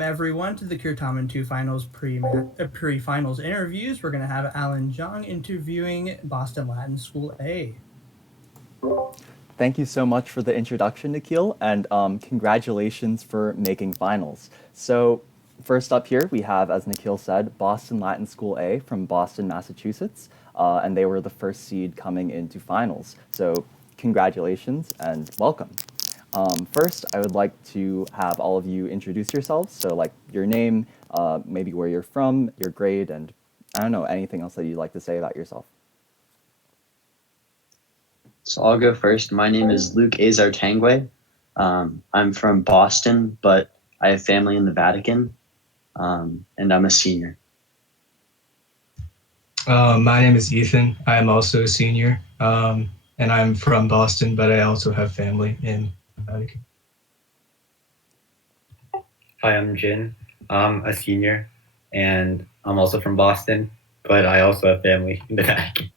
Everyone to the Keartamen 2 finals pre-finals interviews. We're going to have Alan Jung interviewing Boston Latin School A. Thank you so much for the introduction, Nikhil, and congratulations for making finals. So first up here, we have, as Nikhil said, Boston Latin School A from Boston, Massachusetts, and they were the first seed coming into finals. So congratulations and welcome. First, I would like to have all of you introduce yourselves. So like your name, maybe where you're from, your grade, and I don't know, anything else that you'd like to say about yourself. So I'll go first. My name is Luke Azar Tangwe. I'm from Boston, but I have family in the Vatican, and I'm a senior. My name is Ethan. I am also a senior, and I'm from Boston, but I also have family in the Vatican. Hi, I'm Jin. I'm a senior, and I'm also from Boston, but I also have family in the Vatican.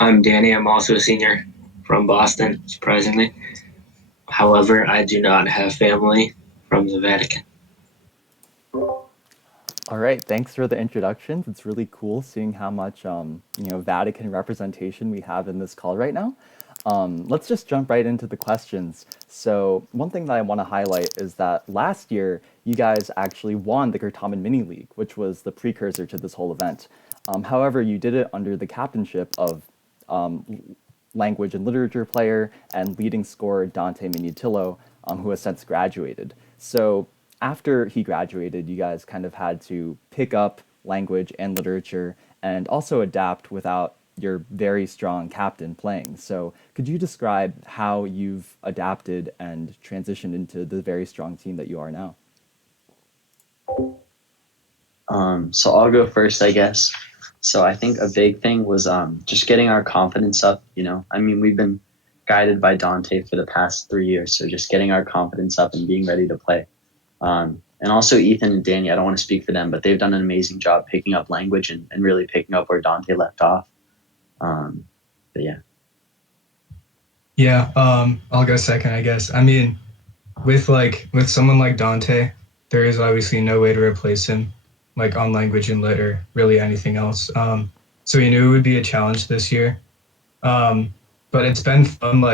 I'm Danny. I'm also a senior from Boston, surprisingly. However, I do not have family from the Vatican. All right, thanks for the introductions. It's really cool seeing how much Vatican representation we have in this call right now. Let's just jump right into the questions. So one thing that I want to highlight is that last year you guys actually won the Keartamen Mini League, which was the precursor to this whole event. However, you did it under the captainship of language and literature player and leading scorer Dante Minitillo, who has since graduated. So after he graduated, you guys kind of had to pick up language and literature and also adapt without your very strong captain playing. So could you describe how you've adapted and transitioned into the very strong team that you are now? So I'll go first, I guess. So I think a big thing was just getting our confidence up, I mean, we've been guided by Dante for the past 3 years, so just getting our confidence up and being ready to play. And also Ethan and Danny, I don't want to speak for them, but they've done an amazing job picking up language and really picking up where Dante left off. But yeah. Yeah, I'll go second, I guess. I mean, with someone like Dante, there is obviously no way to replace him, like on language and lit or really anything else. So we knew it would be a challenge this year. But it's been fun,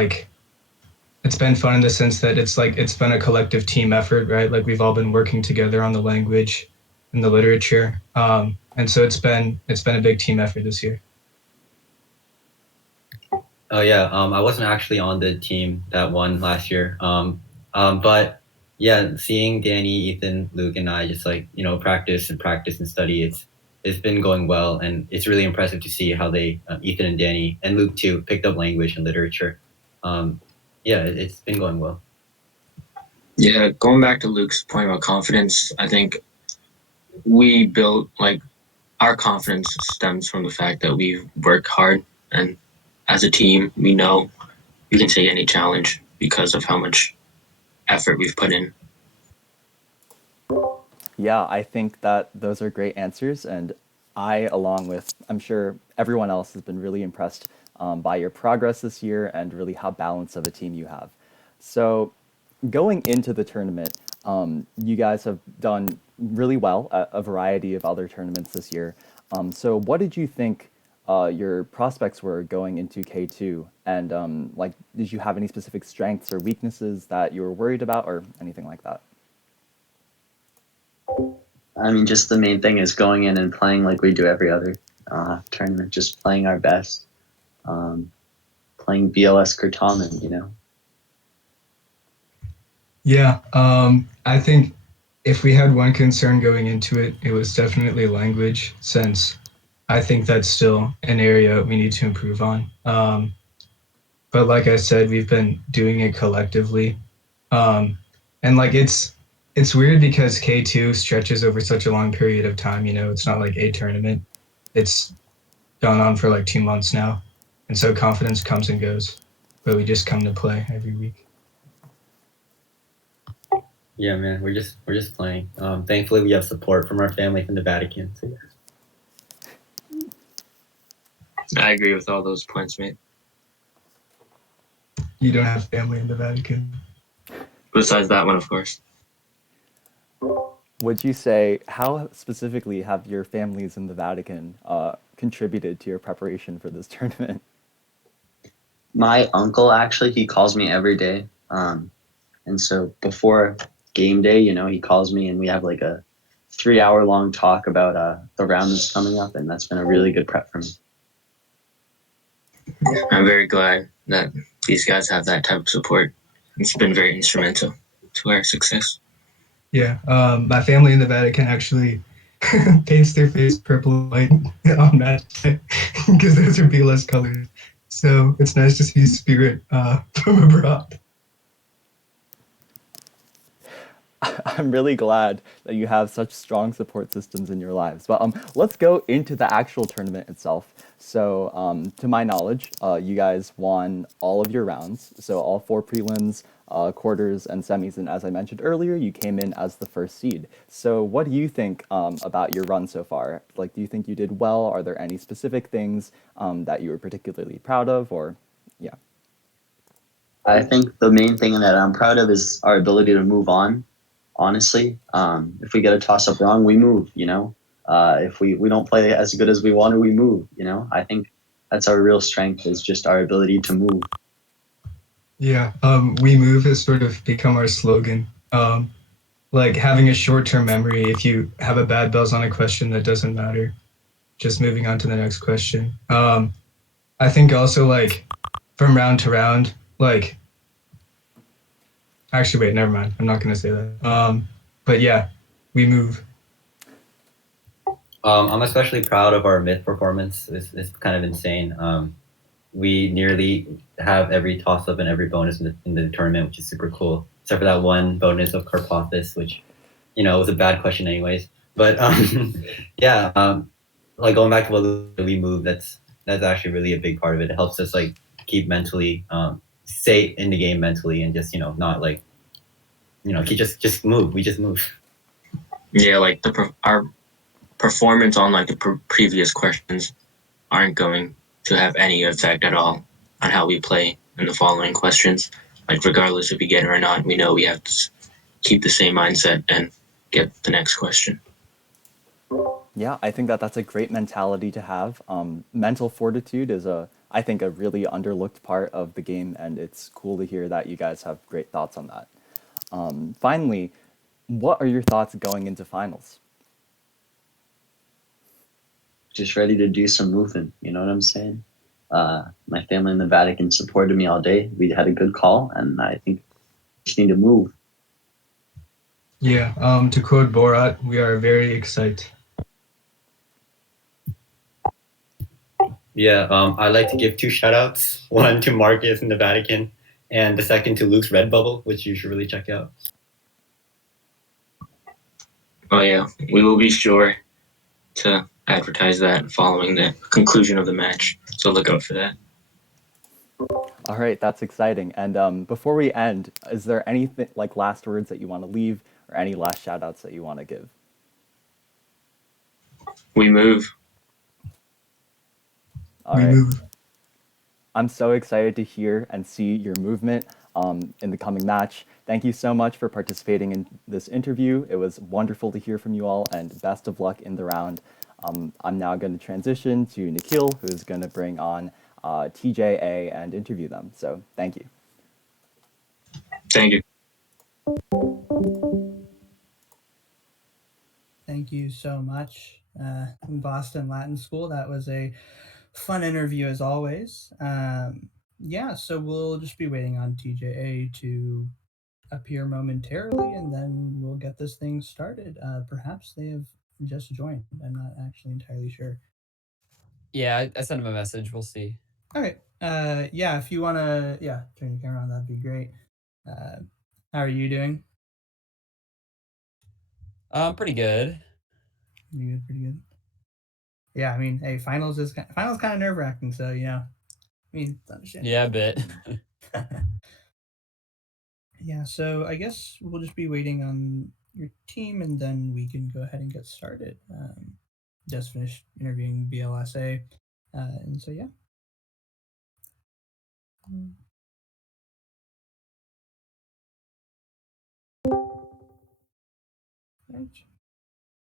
it's been fun in the sense that it's been a collective team effort, right? Like we've all been working together on the language and the literature. And so it's been a big team effort this year. Oh yeah, I wasn't actually on the team that won last year. But yeah, seeing Danny, Ethan, Luke, and I just practice and study, it's been going well, and it's really impressive to see how they, Ethan and Danny and Luke too, picked up language and literature. Yeah, it's been going well. Yeah, going back to Luke's point about confidence, I think we built our confidence stems from the fact that we work hard, and as a team, we know we can take any challenge because of how much effort we've put in. Yeah, I think that those are great answers, and I, along with, I'm sure everyone else, has been really impressed by your progress this year and really how balanced of a team you have. So going into the tournament, you guys have done really well at a variety of other tournaments this year. So what did you think your prospects were going into K2? And did you have any specific strengths or weaknesses that you were worried about or anything like that? I mean, just the main thing is going in and playing like we do every other tournament, just playing our best, playing BLS Keartamen, Yeah, I think if we had one concern going into it, it was definitely language, since I think that's still an area we need to improve on. But like I said, we've been doing it collectively. And it's weird because K2 stretches over such a long period of time, it's not like a tournament. It's gone on for 2 months now. And so confidence comes and goes, but we just come to play every week. Yeah, man, we're just playing. Thankfully, we have support from our family from the Vatican. So yeah. I agree with all those points, mate. You don't have family in the Vatican? Besides that one, of course. would you say, how specifically have your families in the Vatican contributed to your preparation for this tournament? My uncle actually, he calls me every day. And so before game day, he calls me and we have like a 3 hour long talk about the round that's coming up, and that's been a really good prep for me. I'm very glad that these guys have that type of support. It's been very instrumental to our success. Yeah, my family in the Vatican actually paints their face purple and white on match day because those are BLS colors. So it's nice to see spirit from abroad. I'm really glad that you have such strong support systems in your lives. But let's go into the actual tournament itself. So, to my knowledge, you guys won all of your rounds. So all four prelims, quarters, and semis. And as I mentioned earlier, you came in as the first seed. So, what do you think about your run so far? Like, do you think you did well? Are there any specific things that you were particularly proud of, or yeah? I think the main thing that I'm proud of is our ability to move on. Honestly, if we get a toss up wrong, we move. If we don't play as good as we want to, we move. I think that's our real strength, is just our ability to move. Yeah, we move has sort of become our slogan. Like having a short-term memory. If you have a bad buzz on a question, that doesn't matter. Just moving on to the next question. I think also like from round to round, like actually wait, never mind. I'm not gonna say that. But yeah, we move. I'm especially proud of our myth performance. It's kind of insane. We nearly have every toss up and every bonus in the tournament, which is super cool, except for that one bonus of Carpothis, which was a bad question anyways. But yeah, like going back to what we move, that's actually really a big part of it. It helps us like keep mentally stay in the game mentally, and just not like keep just move. We just move. Yeah, like our performance on like the previous questions aren't going to have any effect at all on how we play in the following questions. Like regardless if we get it or not, we know we have to keep the same mindset and get the next question. Yeah, I think that that's a great mentality to have. Mental fortitude is I think, a really underlooked part of the game, and it's cool to hear that you guys have great thoughts on that. Finally, what are your thoughts going into finals? Just ready to do some moving. You know what I'm saying? My family in the Vatican supported me all day. We had a good call, and I think we just need to move. Yeah. To quote Borat, we are very excited. Yeah, I'd like to give two shout outs. One to Marcus in the Vatican, and the second to Luke's Redbubble, which you should really check out. Oh yeah, we will be sure to advertise that following the conclusion of the match. So look out for that. All right, that's exciting. And before we end, is there anything like last words that you want to leave, or any last shout outs that you want to give? We move. All We right. move. I'm so excited to hear and see your movement in the coming match. Thank you so much for participating in this interview. It was wonderful to hear from you all, and best of luck in the round. I'm now going to transition to Nikhil, who's going to bring on TJA and interview them. So thank you. Thank you. Thank you so much, Boston Latin School. That was a fun interview as always. Yeah, so we'll just be waiting on TJA to appear momentarily, and then we'll get this thing started. Perhaps they have just joined. I'm not actually entirely sure. Yeah, I sent him a message. We'll see. Okay. Yeah, if you want to, yeah, turn your camera on, that'd be great. How are you doing? Pretty good. Pretty good, pretty good. Yeah, I mean, hey, finals kind of nerve wracking, so I mean, it's understandable. Yeah, a bit. Yeah, so I guess we'll just be waiting on your team, and then we can go ahead and get started. Just finished interviewing BLS A, and so yeah. Right.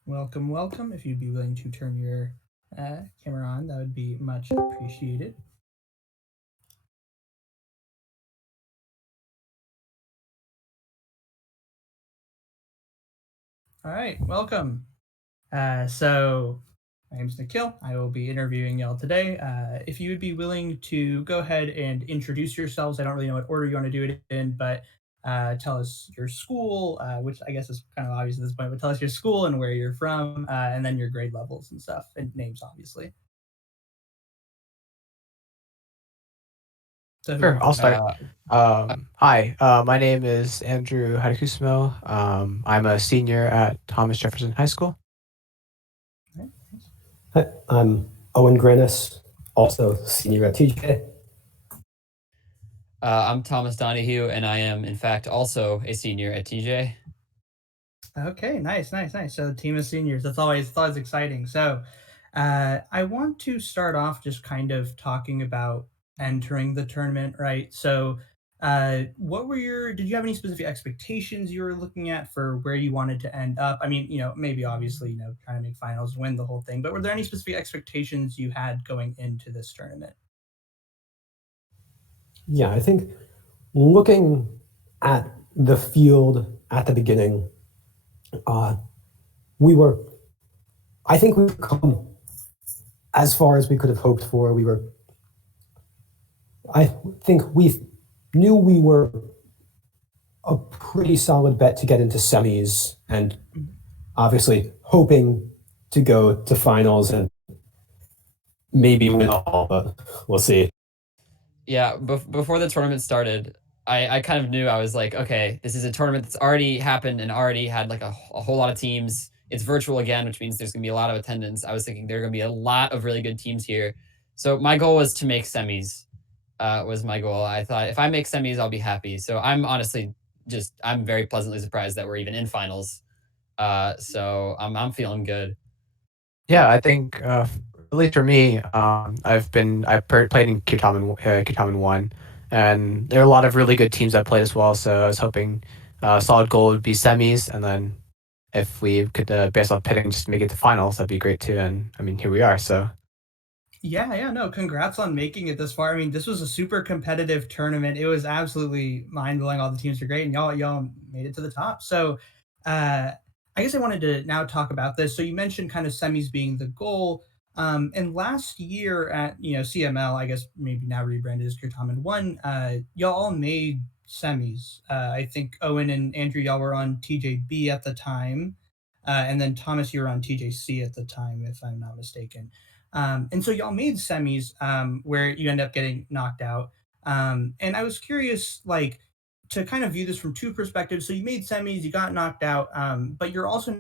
Welcome, welcome. If you'd be willing to turn your camera on, that would be much appreciated. All right, welcome. So my name's Nikhil. I will be interviewing y'all today. If you would be willing to go ahead and introduce yourselves, I don't really know what order you want to do it in, but tell us your school, which I guess is kind of obvious at this point, but tell us your school and where you're from, and then your grade levels and stuff, and names, obviously. So Sure, I'll start. Hi, my name is Andrew Hadakusmo. I'm a senior at Thomas Jefferson High School. Hi, I'm Owen Grannis, also senior at TJ. I'm Thomas Donahue, and I am, in fact, also a senior at TJ. Okay, nice. So the team of seniors, that's always exciting. So I want to start off just kind of talking about entering the tournament, right? So did you have any specific expectations you were looking at for where you wanted to end up? I mean, maybe obviously, trying to make finals, win the whole thing, but were there any specific expectations you had going into this tournament? Yeah, I think looking at the field at the beginning, I think we've come as far as we could have hoped for. I think we knew we were a pretty solid bet to get into semis and obviously hoping to go to finals and maybe win all, but we'll see. Yeah, before the tournament started, I kind of knew. I was like, okay, this is a tournament that's already happened and already had like a whole lot of teams. It's virtual again, which means there's going to be a lot of attendance. I was thinking there are going to be a lot of really good teams here. So my goal was to make semis, was my goal. I thought if I make semis, I'll be happy. So I'm honestly I'm very pleasantly surprised that we're even in finals. So I'm feeling good. Yeah, I think at least for me, I've played in Keartamen 1, and there are a lot of really good teams that played as well. So I was hoping solid goal would be semis, and then if we could based off pitting just make it to finals, that'd be great too. And I mean, here we are. So Yeah, no, congrats on making it this far. I mean, this was a super competitive tournament. It was absolutely mind-blowing. All the teams were great, and y'all made it to the top. So, I guess I wanted to now talk about this. So you mentioned kind of semis being the goal. And last year at CML, I guess maybe now rebranded as Keartamen 1, y'all all made semis. I think Owen and Andrew, y'all were on TJB at the time, and then Thomas, you were on TJC at the time, if I'm not mistaken. And so y'all made semis where you end up getting knocked out. And I was curious, like, to kind of view this from two perspectives. So you made semis, you got knocked out, but you're also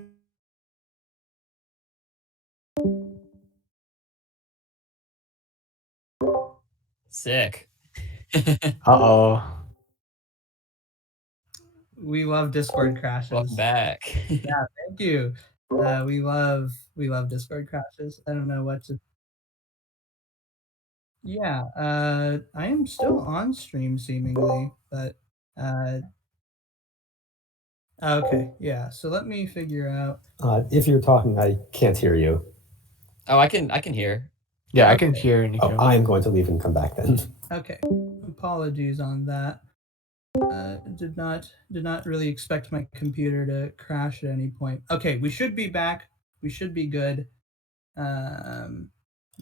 Sick. oh, we love Discord crashes. Welcome back. Yeah, thank you. We love Discord crashes. I don't know what to. Yeah, I am still on stream seemingly, but okay, yeah. So let me figure out. If you're talking, I can't hear you. Oh, I can hear. yeah, I Okay. can hear Nico. I am going to leave and come back then. Okay, apologies on that. Did not really expect my computer to crash at any point. Okay, we should be back. We should be good. I'm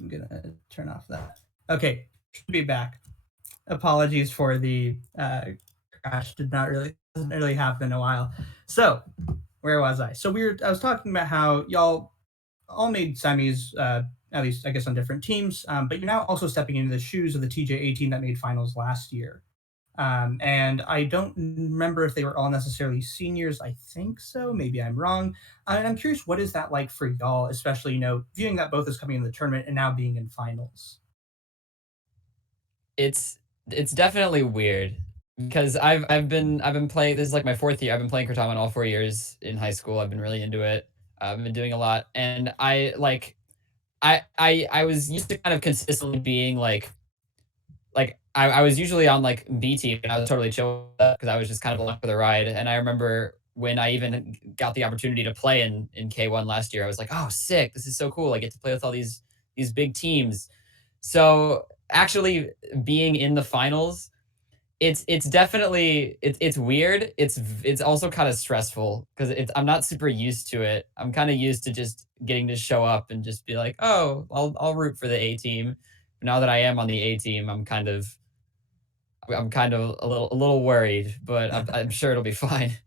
gonna turn off that. Okay, should be back. Apologies for the crash. Doesn't really happen in a while. So where was I? So I was talking about how y'all all made semis, at least I guess on different teams, but you're now also stepping into the shoes of the TJA team that made finals last year. And I don't remember if they were all necessarily seniors. I think so. Maybe I'm wrong. And I'm curious, what is that like for y'all, especially viewing that both as coming in the tournament and now being in finals? It's definitely weird because I've been playing. This is like my fourth year. I've been playing Keartamen all 4 years in high school. I've been really into it. I've been doing a lot, and I was used to kind of consistently being I was usually on like B team, and I was totally chill with that because I was just kind of along for the ride. And I remember when I even got the opportunity to play in K1 last year. I was like, oh, sick! This is so cool. I get to play with all these big teams. So actually being in the finals, it's definitely it's weird. It's also kind of stressful because I'm not super used to it. I'm kind of used to just getting to show up and just be like, oh, I'll root for the A team. But now that I am on the A team, I'm kind of a little worried, but I'm sure it'll be fine.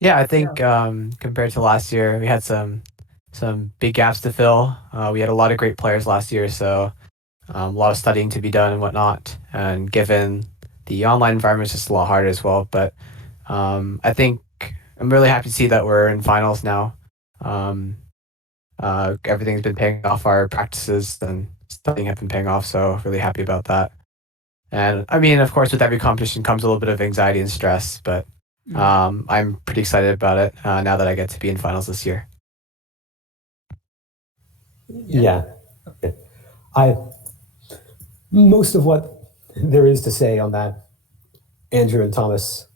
Yeah, I think compared to last year, we had some big gaps to fill. We had a lot of great players last year, so a lot of studying to be done and whatnot. And given the online environment, it's just a lot harder as well. But I think I'm really happy to see that we're in finals now. Everything's been paying off. Our practices and studying have been paying off, so really happy about that. And I mean, of course, with every competition comes a little bit of anxiety and stress, but I'm pretty excited about it now that I get to be in finals this year. Yeah. Most of what there is to say on that, Andrew and Thomas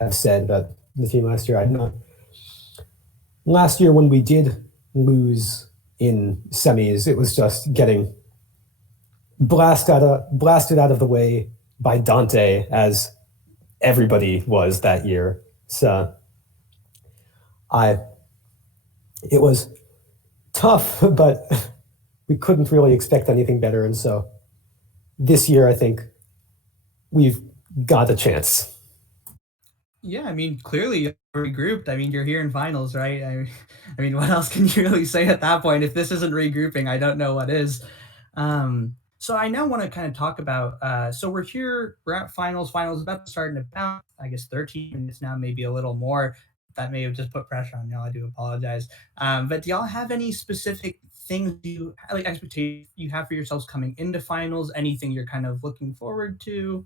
have said about the team last year. Last year when we did lose in semis, it was just getting blasted out of the way by Dante, as everybody was that year. So it was tough, but we couldn't really expect anything better. And so this year, I think we've got a chance. Yeah, I mean, clearly you're regrouped. I mean, you're here in finals, right? I mean, what else can you really say at that point? If this isn't regrouping, I don't know what is. So I now want to kind of talk about, so we're at finals about to start in about, I guess, 13 minutes now, maybe a little more. That may have just put pressure on y'all. I do apologize. But do y'all have any specific things like expectations you have for yourselves coming into finals? Anything you're kind of looking forward to?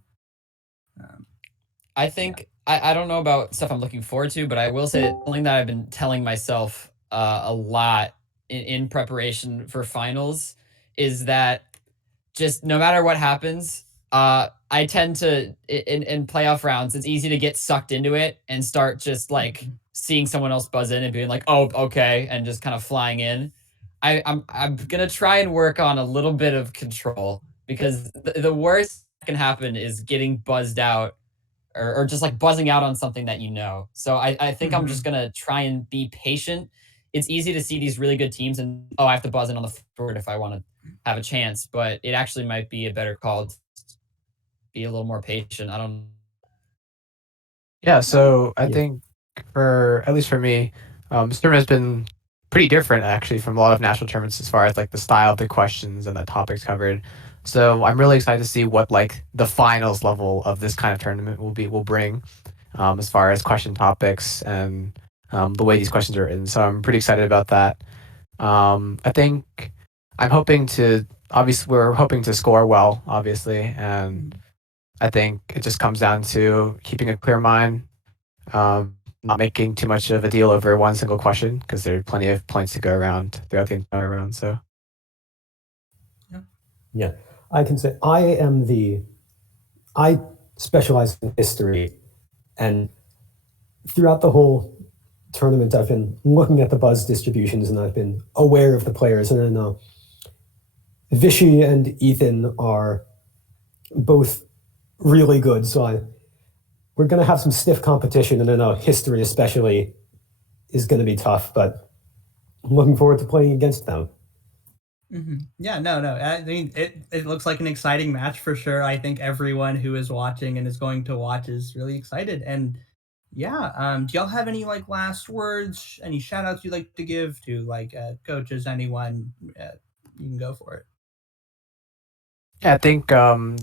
I think I don't know about stuff I'm looking forward to, but I will say something that I've been telling myself a lot in preparation for finals is that just no matter what happens, I tend to in playoff rounds, it's easy to get sucked into it and start just like seeing someone else buzz in and being like, oh, okay, and just kind of flying in. I'm gonna try and work on a little bit of control because the worst that can happen is getting buzzed out or just like buzzing out on something that you know. So I think I'm just gonna try and be patient. It's easy to see these really good teams and I have to buzz in on the forward if I want to have a chance, but it actually might be a better call to be a little more patient. I don't. Yeah, so I think at least for me, this tournament has been pretty different actually from a lot of national tournaments as far as like the style of the questions and the topics covered. So I'm really excited to see what like the finals level of this kind of tournament will bring as far as question topics and the way these questions are written. So I'm pretty excited about that. I think we're hoping to score well, obviously, and I think it just comes down to keeping a clear mind, not making too much of a deal over one single question because there are plenty of points to go around throughout the entire round. So, yeah, I can say I specialize in history, and throughout the whole tournament, I've been looking at the buzz distributions and I've been aware of the players, and I know Vishy and Ethan are both really good. So we're going to have some stiff competition, and I know history especially is going to be tough, but I'm looking forward to playing against them. Yeah, no. I mean, it looks like an exciting match for sure. I think everyone who is watching and is going to watch is really excited. And yeah, do y'all have any like last words, any shout outs you'd like to give to like coaches, anyone? You can go for it. yeah, I think some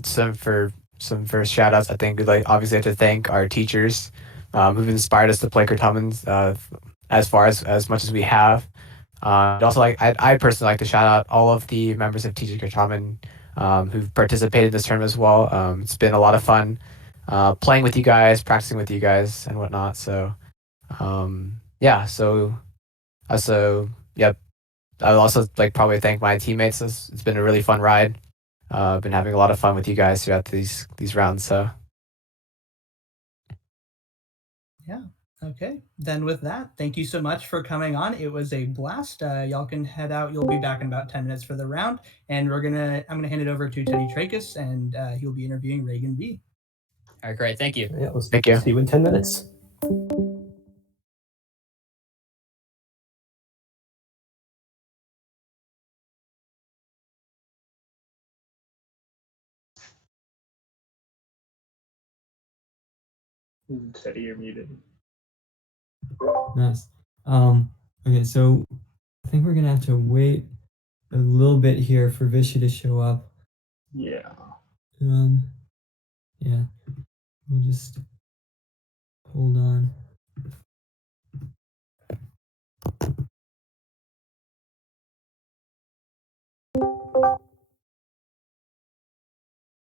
first shout outs, I think we'd like obviously have to thank our teachers who've inspired us to play Keartamen as far as much as we have. Also, like I personally like to shout out all of the members of TJ Keartamen who've participated in this tournament as well. It's been a lot of fun playing with you guys, practicing with you guys, and whatnot. So, yeah. So, yep. I'll also like probably thank my teammates. It's been a really fun ride. I've been having a lot of fun with you guys throughout these rounds. So. Yeah. Okay. Then with that, thank you so much for coming on. It was a blast. Y'all can head out. You'll be back in about 10 minutes for the round, and I'm gonna hand it over to Teddy Trachis, and he'll be interviewing Reagan B. All right, great. Thank you. Yeah, we'll Thank you. see you in 10 minutes. Teddy, you're muted. Nice. Okay, so I think we're gonna have to wait a little bit here for Vishy to show up. Yeah. Yeah, we'll just hold on.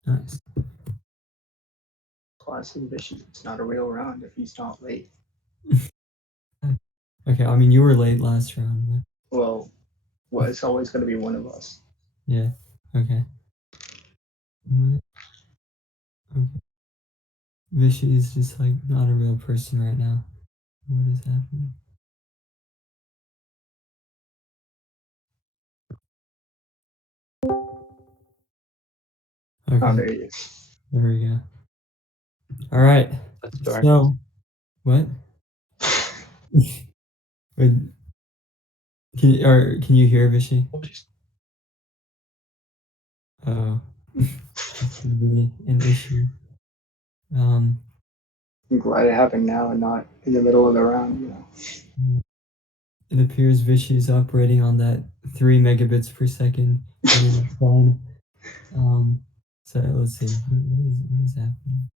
Nice. Classic Vishy. It's not a real round if he's not late. Okay, I mean you were late last round, but Well, it's always going to be one of us. yeah. Okay. Okay. Vishy is just like not a real person right now. What is happening? Okay. Oh, there he is. There we go. All right. Let's start. So, what? Wait, can you hear Vishy? Oh, that's gonna be an issue. I'm glad it happened now and not in the middle of the round, you know. It appears Vishy is operating on that 3 megabits per second internet phone. So let's see. What is happening?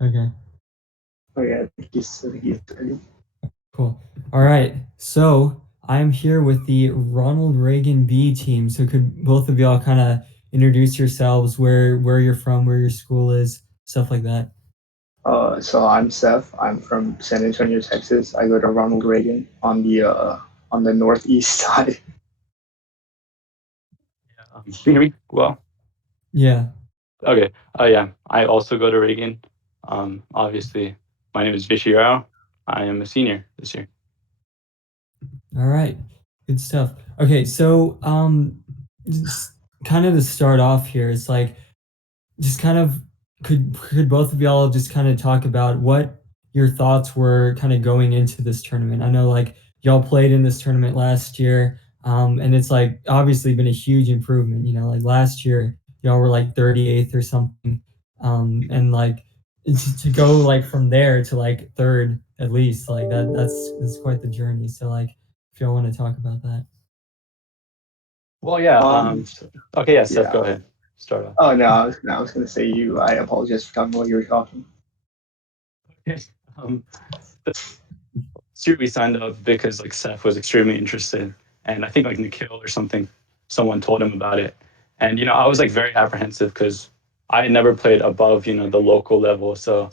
Okay. Okay, I think he's ready. Cool. All right. So I'm here with the Ronald Reagan B team. So could both of y'all kind of introduce yourselves, where you're from, where your school is, stuff like that? So I'm Seth. I'm from San Antonio, Texas. I go to Ronald Reagan on the northeast side. Can you hear me well? Yeah. Okay. Yeah. I also go to Reagan. Obviously, my name is Vishy Rao. I am a senior this year. All right. Good stuff. Okay, so just kind of to start off here, it's like just kind of could both of y'all just kind of talk about what your thoughts were kind of going into this tournament? I know like y'all played in this tournament last year, and it's like obviously been a huge improvement. You know, like last year y'all were like 38th or something, and like to go like from there to like third at least, like that's quite the journey. So like if y'all want to talk about that. Well, yeah. Okay. Yeah, Seth, go ahead. Start off. Oh no, I was gonna say you. I apologize for talking while you were talking. Okay. We signed up because like Seth was extremely interested, and I think like Nikhil or someone told him about it, and I was like very apprehensive because I had never played above the local level. So,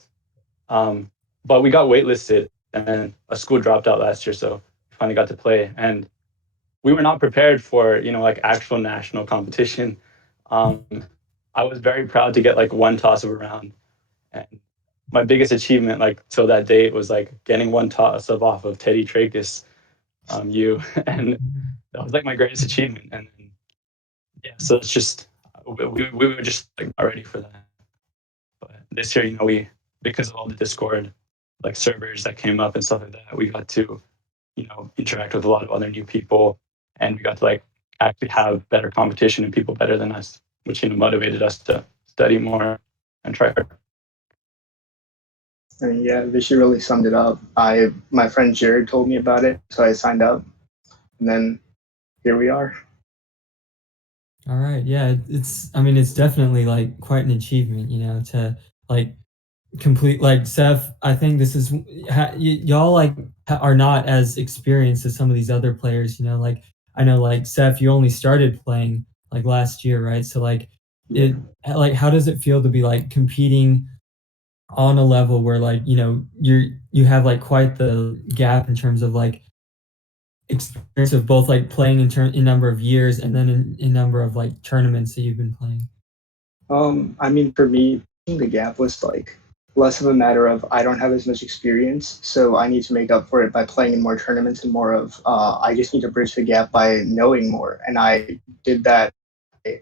but we got waitlisted, and a school dropped out last year, so we finally got to play, and we were not prepared for like actual national competition. I was very proud to get like one toss of a round, and my biggest achievement like till that date was like getting one toss of off of Teddy Trachis, you, and that was like my greatest achievement. And then, yeah, so it's just we were just like not ready for that. But this year, we because of all the Discord like servers that came up and stuff like that, we got to interact with a lot of other new people, and we got to like actually have better competition and people better than us, which motivated us to study more and try harder. I mean, yeah, Vishy really summed it up. My friend Jared told me about it, so I signed up, and then here we are. All right. Yeah, I mean it's definitely like quite an achievement, to like complete like Seth. I think this is y'all like are not as experienced as some of these other players, like I know like Seth, you only started playing like last year, right? So like it like how does it feel to be like competing on a level where like you have like quite the gap in terms of like experience of both like playing in number of years and then in number of like tournaments that you've been playing? I mean, for me, the gap was like less of a matter of I don't have as much experience, so I need to make up for it by playing in more tournaments, and more of I just need to bridge the gap by knowing more. And I did that by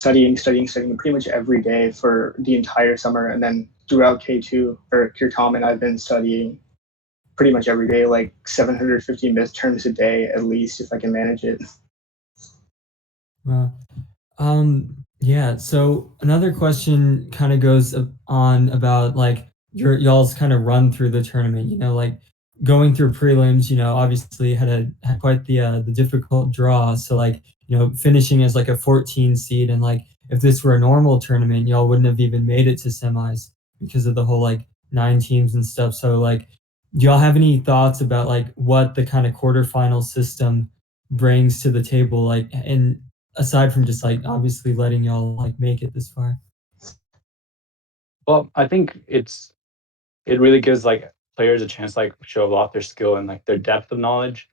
studying pretty much every day for the entire summer. And then throughout K2 or Keartamen, I've been studying pretty much every day, like 750 midterms a day at least, if I can manage it. Wow. Yeah, so another question kind of goes on about like y'all's kind of run through the tournament, like going through prelims, obviously had quite the difficult draw. So like, finishing as like a 14 seed, and like if this were a normal tournament, y'all wouldn't have even made it to semis because of the whole like 9 teams and stuff. So like, do y'all have any thoughts about like what the kind of quarterfinal system brings to the table, like, and aside from just like obviously letting y'all like make it this far? Well, I think it really gives like players a chance to like show off their skill and like their depth of knowledge.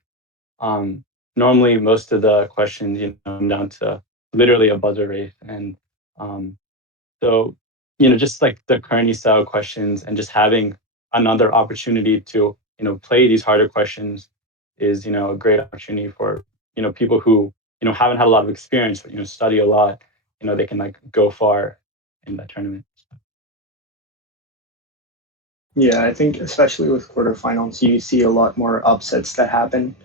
Um, Normally, most of the questions, come down to literally a buzzer race, and um, so just like the Kearney style questions, and just having another opportunity to play these harder questions is a great opportunity for people who haven't had a lot of experience, but study a lot. They can like go far in that tournament. Yeah, I think especially with quarterfinals, you see a lot more upsets that happen.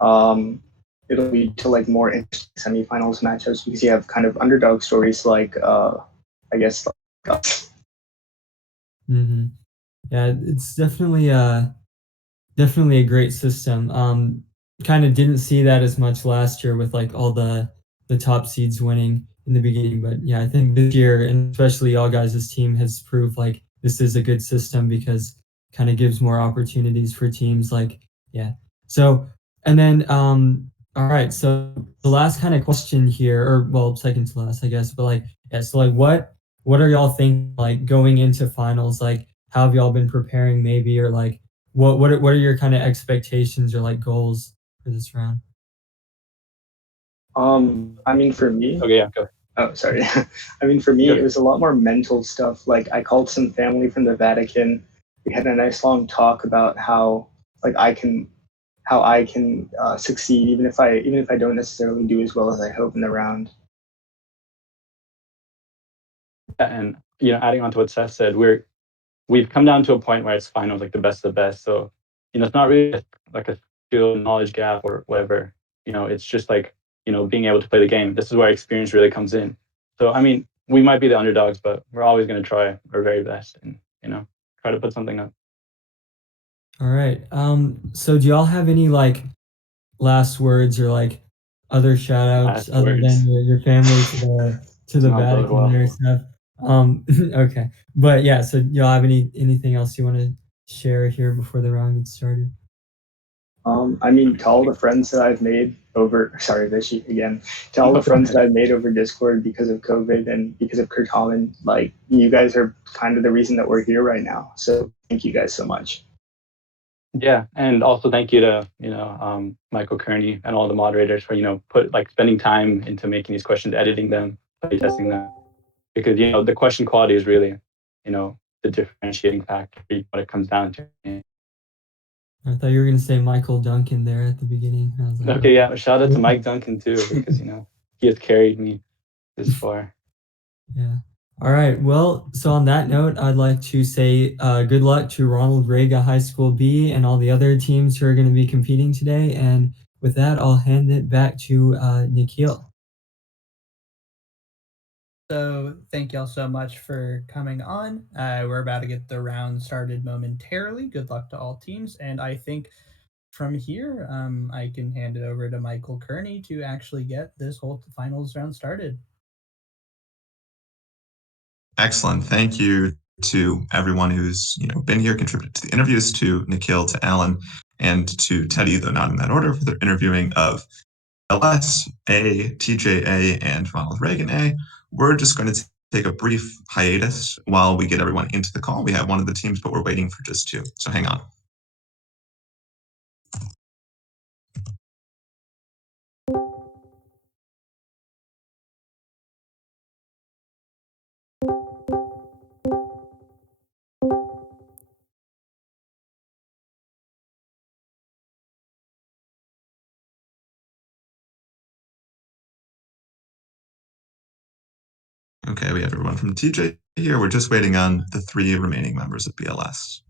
Um, It'll lead to like more interesting semifinals matchups because you have kind of underdog stories like I guess like us. Mm-hmm. Yeah, it's definitely a great system. Kind of didn't see that as much last year with like all the top seeds winning in the beginning, but yeah, I think this year, and especially y'all guys' team, has proved like this is a good system because kind of gives more opportunities for teams. Like, yeah. So, and then all right, so the last kind of question here, or well, second to last, I guess, but like, yeah, so like what are y'all thinking like going into finals? Like, how have y'all been preparing maybe, or like what are your kind of expectations or like goals for this round? I mean, for me, Okay, yeah, go. oh, sorry. I mean, for me, Go. it was a lot more mental stuff. Like, I called some family from the Vatican. We had a nice long talk about how, like, how I can succeed, even if I don't necessarily do as well as I hope in the round. And adding on to what Seth said, we've come down to a point where it's finals, like the best of the best. So it's not really like a skill knowledge gap or whatever. It's just like being able to play the game. This is where experience really comes in. So I mean, we might be the underdogs, but we're always going to try our very best and try to put something up. All right. So do y'all have any like last words or like other shout outs Last other words. than your family to Does the not bode Vatican there and well. stuff? Okay. But yeah, so y'all have anything else you want to share here before the round gets started? I mean, to all the friends that I've made over, sorry, Vishy again, to all the No, go friends that ahead. I've made over Discord because of COVID and because of Keartamen, like, you guys are kind of the reason that we're here right now. So thank you guys so much. Yeah, and also thank you to Michael Kearney and all the moderators for spending time into making these questions, editing them, play testing them, because the question quality is really the differentiating factor what it comes down to. I thought you were gonna say Michael Duncan there at the beginning. I was like, Okay, okay. yeah, shout out to Mike Duncan too, because he has carried me this far. Yeah. All right. Well, so on that note, I'd like to say good luck to Ronald Reagan High School B and all the other teams who are going to be competing today. And with that, I'll hand it back to Nikhil. So thank y'all so much for coming on. We're about to get the round started momentarily. Good luck to all teams. And I think from here, I can hand it over to Michael Kearney to actually get this whole finals round started. Excellent. Thank you to everyone who's been here, contributed to the interviews, to Nikhil, to Alan, and to Teddy, though not in that order, for their interviewing of BLS A, TJA, and Ronald Reagan A. We're just going to take a brief hiatus while we get everyone into the call. We have one of the teams, but we're waiting for just two. So hang on. Okay, we have everyone from TJ here. We're just waiting on the 3 remaining members of BLS.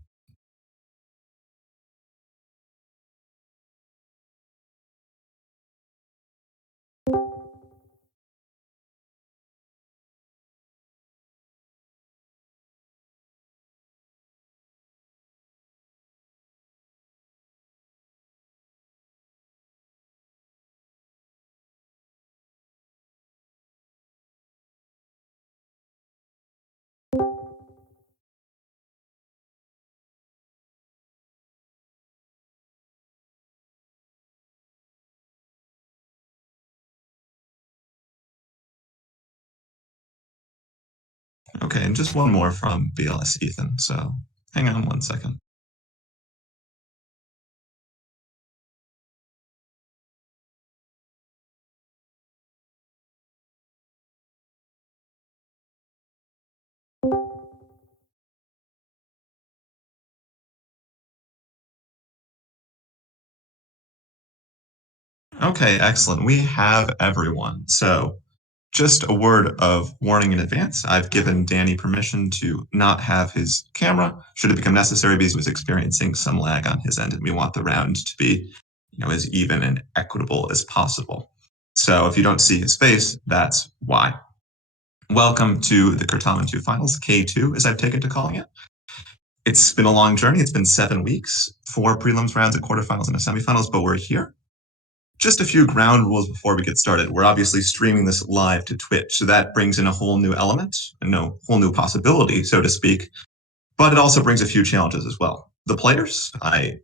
Okay, and just one more from BLS Ethan, so hang on one second. Okay, excellent. We have everyone. So just a word of warning in advance. I've given Danny permission to not have his camera should it become necessary because he was experiencing some lag on his end, and we want the round to be, as even and equitable as possible. So if you don't see his face, that's why. Welcome to the Keartamen 2 Finals, K2, as I've taken to calling it. It's been a long journey. It's been 7 weeks, 4 prelims rounds, a quarterfinals, and a semifinals, but we're here. Just a few ground rules before we get started. We're obviously streaming this live to Twitch, so that brings in a whole new element, a whole new possibility, so to speak. But it also brings a few challenges as well. The players, I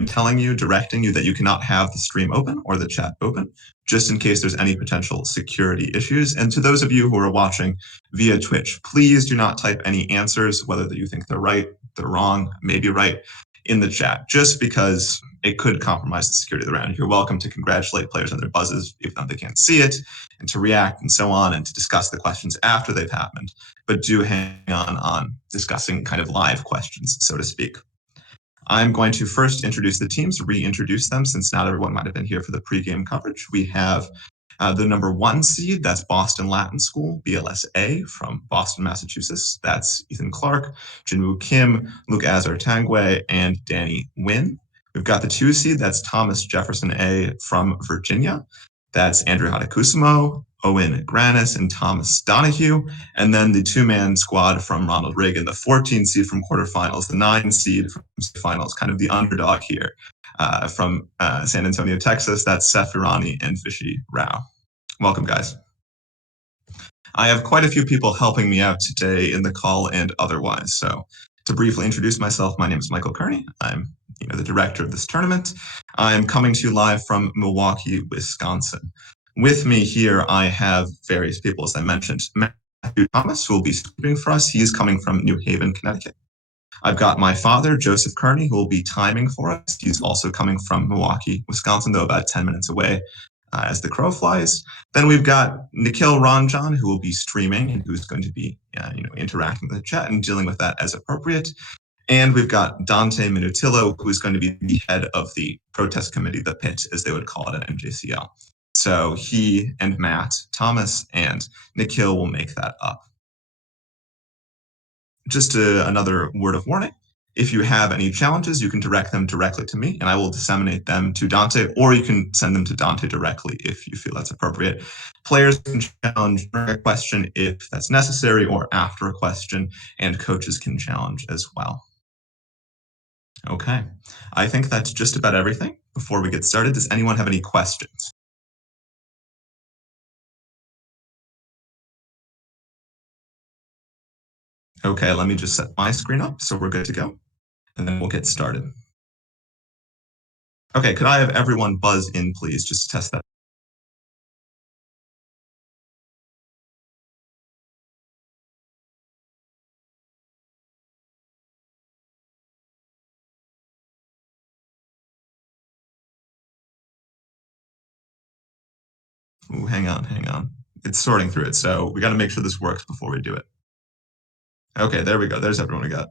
am telling you, directing you that you cannot have the stream open or the chat open, just in case there's any potential security issues. And to those of you who are watching via Twitch, please do not type any answers, whether that you think they're right, they're wrong, maybe right, in the chat, just because it could compromise the security of the round. You're welcome to congratulate players on their buzzes, even though they can't see it, and to react and so on, and to discuss the questions after they've happened. But do hang on discussing kind of live questions, so to speak. I'm going to first introduce the teams, reintroduce them since not everyone might have been here for the pregame coverage. We have the number 1 seed, that's Boston Latin School, BLS A from Boston, Massachusetts. That's Ethan Clark, Jinwoo Kim, Luke Azar Tangwe, and Danny Nguyen. We've got the 2 seed, that's Thomas Jefferson A from Virginia. That's Andrew Hadakusumo, Owen Granis, and Thomas Donahue. And then the 2-man squad from Ronald Reagan, the 14 seed from quarterfinals, the 9 seed from finals, kind of the underdog here. From San Antonio, Texas, that's Seth Irani and Vishy Rao. Welcome, guys. I have quite a few people helping me out today in the call and otherwise. So to briefly introduce myself, my name is Michael Kearney. I'm the director of this tournament. I'm coming to you live from Milwaukee, Wisconsin. With me here, I have various people, as I mentioned. Matthew Thomas, who will be speaking for us. He's coming from New Haven, Connecticut. I've got my father, Joseph Kearney, who will be timing for us. He's also coming from Milwaukee, Wisconsin, though about 10 minutes away as the crow flies. Then we've got Nikhil Ranjan, who will be streaming and who's going to be interacting with the chat and dealing with that as appropriate. And we've got Dante Minutillo, who is going to be the head of the protest committee, the PIT, as they would call it at MJCL. So he and Matt, Thomas, and Nikhil will make that up. Just another word of warning. If you have any challenges, you can direct them directly to me, and I will disseminate them to Dante, or you can send them to Dante directly if you feel that's appropriate. Players can challenge during a question if that's necessary, or after a question, and coaches can challenge as well. Okay, I think that's just about everything. Before we get started, does anyone have any questions? Okay, let me just set my screen up so we're good to go, and then we'll get started. Okay, could I have everyone buzz in, please, just to test that? Ooh, hang on. It's sorting through it, so we got to make sure this works before we do it. Okay, there we go. There's everyone we got.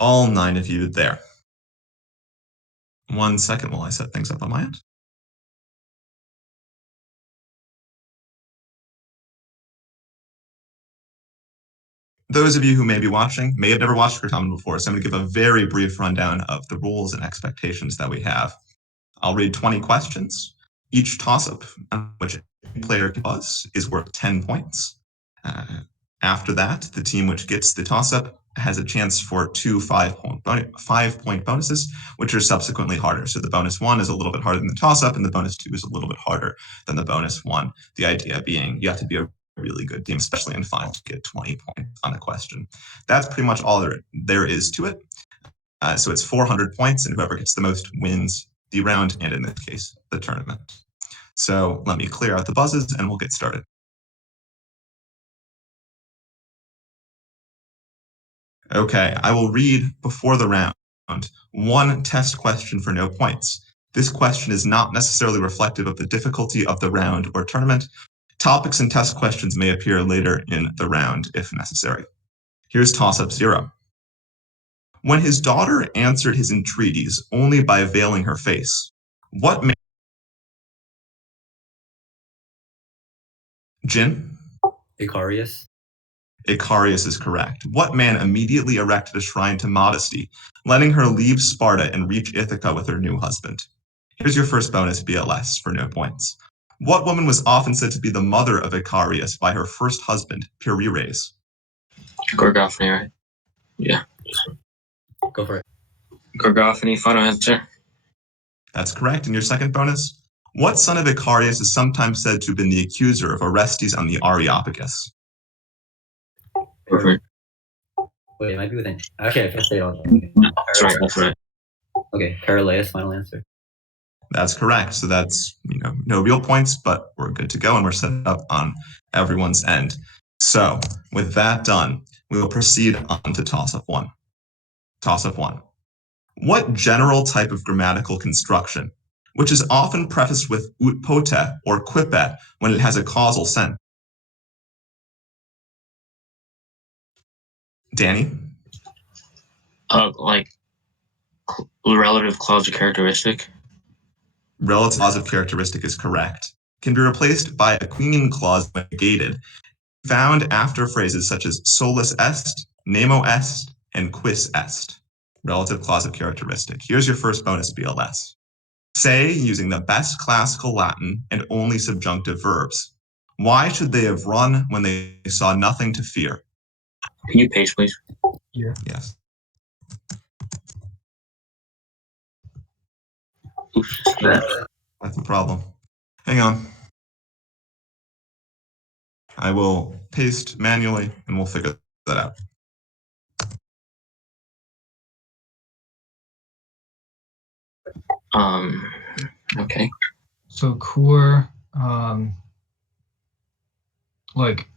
All 9 of you there. 1 second while I set things up on my end. those of you who may be watching may have never watched Keartamen before, so I'm going to give a very brief rundown of the rules and expectations that we have. I'll read 20 questions. Each toss-up on which a player was is worth 10 points. After that, the team which gets the toss-up has a chance for two 5-point bonuses, which are subsequently harder. So the bonus 1 is a little bit harder than the toss-up, and the bonus 2 is a little bit harder than the bonus 1. The idea being you have to be a really good team, especially in finals, to get 20 points on a question. That's pretty much all there is to it. So it's 400 points, and whoever gets the most wins the round, and in this case, the tournament. So let me clear out the buzzes, and we'll get started. Okay, I will read before the round one test question for no points. This question is not necessarily reflective of the difficulty of the round or tournament. Topics and test questions may appear later in the round if necessary. Here's toss-up 0. When his daughter answered his entreaties only by veiling her face, what made Jin? Icarius. Icarius is correct. What man immediately erected a shrine to modesty, letting her leave Sparta and reach Ithaca with her new husband? Here's your first bonus BLS for no points. What woman was often said to be the mother of Icarius by her first husband, Pyrrhes? Gorgophony, right? Yeah. Go for it. Gorgophony, final answer. That's correct. And your second bonus? What son of Icarius is sometimes said to have been the accuser of Orestes on the Areopagus? Perfect. Wait, it might be within. Actually, I can say it all. That's right. That's right. Okay, Peraleus, final answer. That's correct. So that's no real points, but we're good to go and we're set up on everyone's end. So with that done, we will proceed on to toss-up 1. Toss-up 1. What general type of grammatical construction, which is often prefaced with ut pote or quipet when it has a causal sense? Danny? Like relative clause of characteristic. Relative clause of characteristic is correct. Can be replaced by a queen clause when negated, found after phrases such as solus est, nemo est, and quis est. Relative clause of characteristic. Here's your first bonus BLS. Say using the best classical Latin and only subjunctive verbs. Why should they have run when they saw nothing to fear? Can you paste, please? Yeah. Yes. Oops. That's the problem. Hang on. I will paste manually and we'll figure that out. Okay. So core, like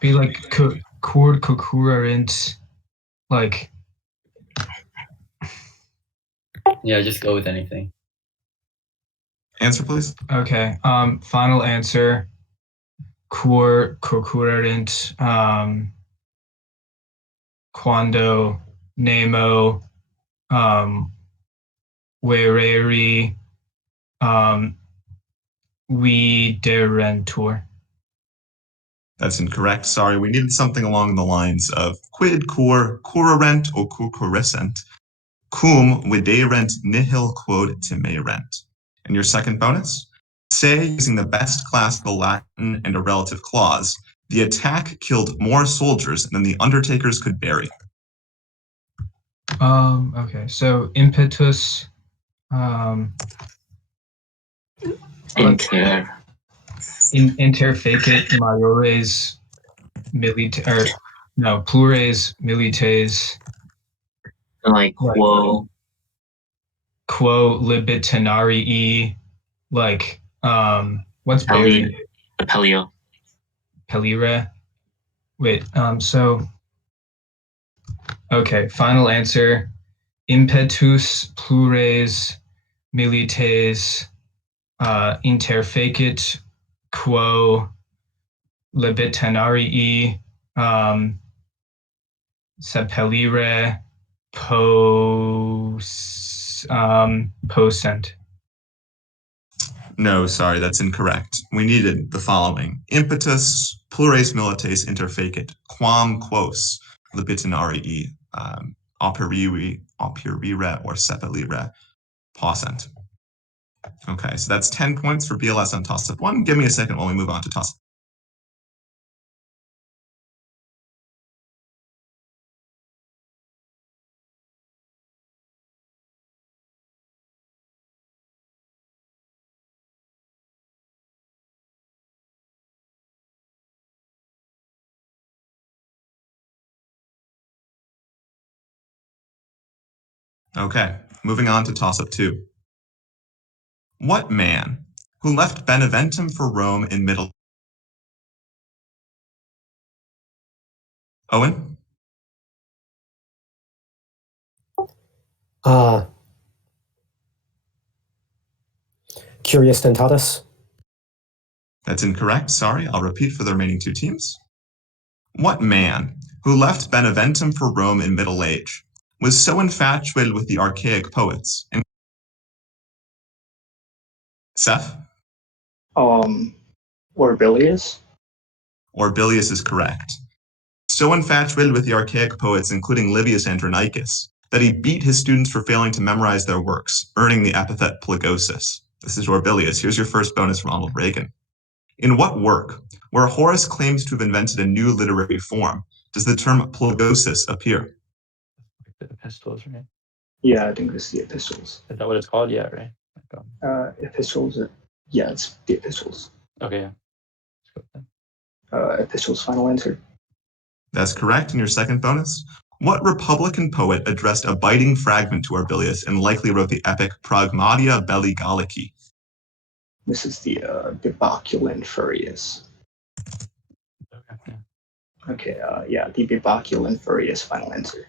be like cord concurrent, like Yeah, just go with anything. Answer, please. Okay. Final answer. Core concurrent. Quando nemo. Vereri. We derentur. That's incorrect. Sorry, we needed something along the lines of quid cur current or currescent, cum videerent nihil quod timerent. And your second bonus? Say, using the best classical Latin and a relative clause, the attack killed more soldiers than the undertakers could bury. Okay. So impetus. Interfecit maiores plures milites. Like quo libitinarii, like what's Peli, buried? Pelio. Pelire. Wait, so okay, final answer. Impetus plures milites interfecit quo libitinarii sepelire posent. No, sorry, that's incorrect. We needed the following: impetus, plures milites interfecit, quam quos, libitinari, operire, or sepelire possent. Okay, so that's 10 points for BLS on toss-up 1. Give me a second while we move on to toss-up. Okay, moving on to toss-up 2. What man who left Beneventum for Rome in Middle... Owen? Curious Dentatus? That's incorrect. Sorry, I'll repeat for the remaining 2 teams. What man who left Beneventum for Rome in middle age was so infatuated with the archaic poets and... Seth? Orbilius? Orbilius is correct. So infatuated with the archaic poets, including Livius Andronicus, that he beat his students for failing to memorize their works, earning the epithet plagosus. This is Orbilius. Here's your first bonus, Ronald Reagan. In what work, where Horace claims to have invented a new literary form, does the term plagosus appear? The epistles, right? Yeah, I think it's the epistles. Is that what it's called? Yeah, right. Epistles. Yeah, it's the epistles. Okay, yeah. Let's go with that. Epistles, final answer. That's correct. And your second bonus? What Republican poet addressed a biting fragment to Orbilius and likely wrote the epic Pragmatia Belli Gallici? This is the Biboculin Furious. Okay, yeah. Okay, yeah, the Biboculin Furious, final answer.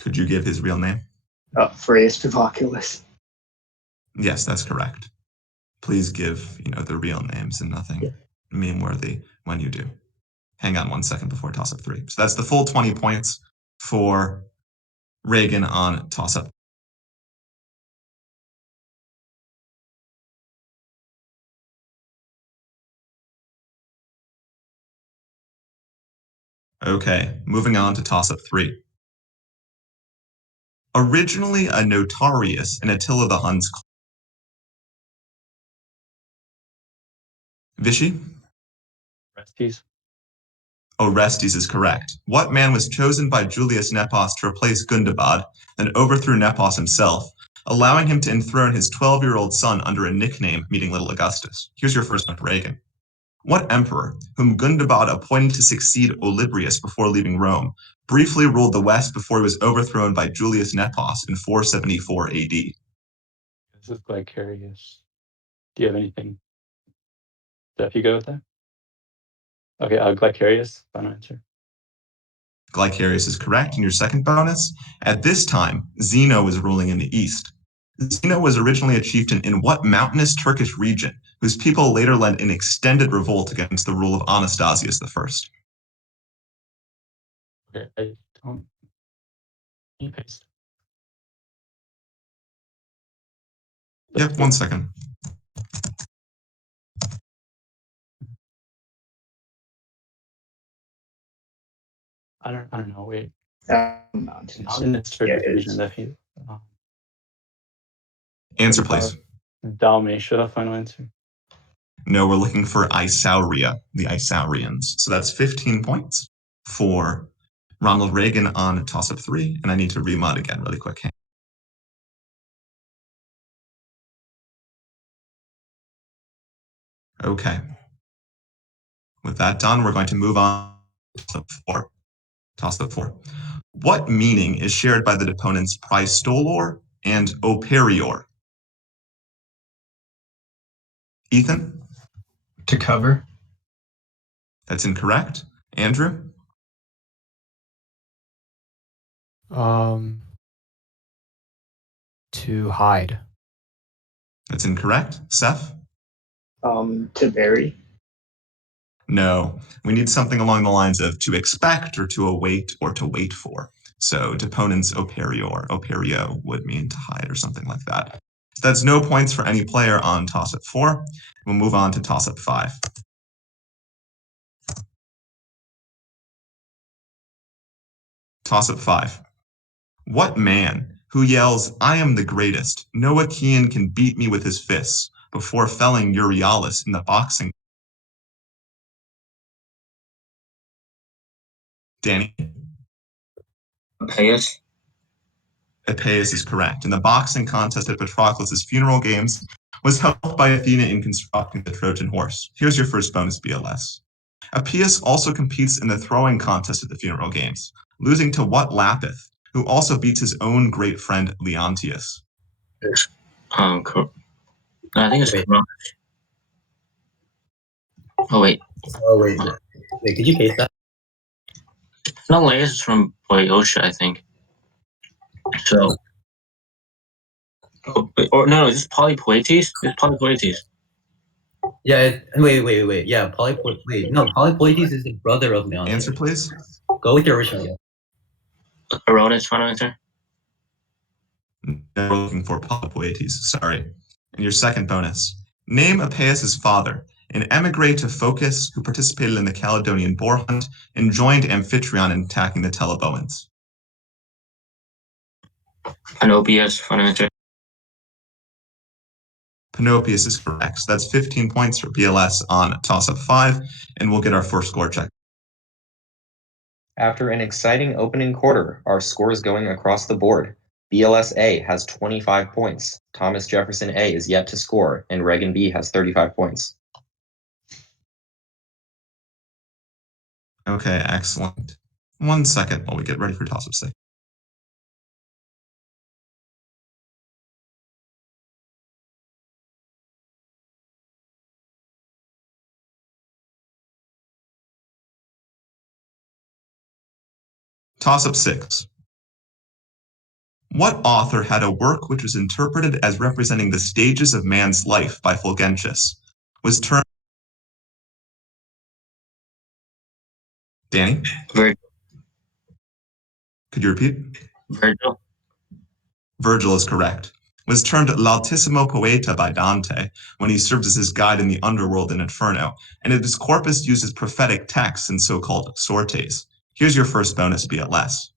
Could you give his real name? Furious Biboculus. Yes, that's correct. Please give, the real names and nothing meme-worthy when you do. Hang on 1 second before toss-up 3. So that's the full 20 points for Reagan on toss-up. Okay, moving on to toss-up 3. Originally a notarius in Attila the Hun's... Vichy? Orestes? Orestes is correct. What man was chosen by Julius Nepos to replace Gundobad, then overthrew Nepos himself, allowing him to enthrone his 12-year-old son under a nickname, meaning Little Augustus? Here's your first one, Reagan. What emperor, whom Gundobad appointed to succeed Olybrius before leaving Rome, briefly ruled the West before he was overthrown by Julius Nepos in 474 AD? This is Glycerius. Do you have anything? Steph, you go with that? Okay, Glycerius, final answer. Glycerius is correct. And your second bonus? At this time, Zeno was ruling in the East. Zeno was originally a chieftain in what mountainous Turkish region, whose people later led an extended revolt against the rule of Anastasius I? Okay, I don't... Can you paste? Yep, 1 second. I don't know, wait. Mountains. Not in this Turkish Yeah, region that he... Answer, please. Dalmatia, final answer. No, we're looking for Isauria, the Isaurians. So that's 15 points for Ronald Reagan on toss-up 3. And I need to remod again really quick. Okay. With that done, we're going to move on to toss-up 4. Toss-up 4. What meaning is shared by the deponents praestolor and operior? Ethan? To cover. That's incorrect. Andrew? To hide. That's incorrect. Seth? To bury. No, we need something along the lines of to expect or to await or to wait for. So deponens operio would mean to hide or something like that. So that's no points for any player on toss-up 4. We'll move on to toss-up 5. Toss-up 5. What man who yells, "I am the greatest, no Achaean can beat me with his fists," before felling Euryalus in the boxing? Danny? Epeius. Epeius is correct. And the boxing contest at Patroclus' funeral games was helped by Athena in constructing the Trojan horse. Here's your first bonus, BLS. Epeius also competes in the throwing contest at the funeral games, losing to what Lapith, who also beats his own great friend Leontius? I think it's Coronis. Oh wait. Wait, could you paste that? No, Laius is from Boeotia, I think. So, or no, is this Polypoetes? It's Polypoetes. Yeah, wait. Yeah, Polypoetes is the brother of Leontius. Answer, please. Go with your original. Coronis, final answer. We're looking for Polypoetes, sorry. And your second bonus. Name Epeius' father, an emigre to Phocis who participated in the Caledonian boar hunt and joined Amphitryon in attacking the Teleboans. Panopeus, final answer. Panopeus is correct. So that's 15 points for BLS on toss-up 5, and we'll get our first score check. After an exciting opening quarter, our scores going across the board. BLS A has 25 points. Thomas Jefferson A is yet to score, and Reagan B has 35 points. Okay, excellent. 1 second while we get ready for toss-up 6. Toss-up 6. What author had a work which was interpreted as representing the stages of man's life by Fulgentius? Was termed... Danny? Virgil. Could you repeat? Virgil. Virgil is correct. Was termed L'Altissimo Poeta by Dante when he served as his guide in the underworld in Inferno, and his corpus uses prophetic texts and so-called sortes. Here's your first bonus, BLS.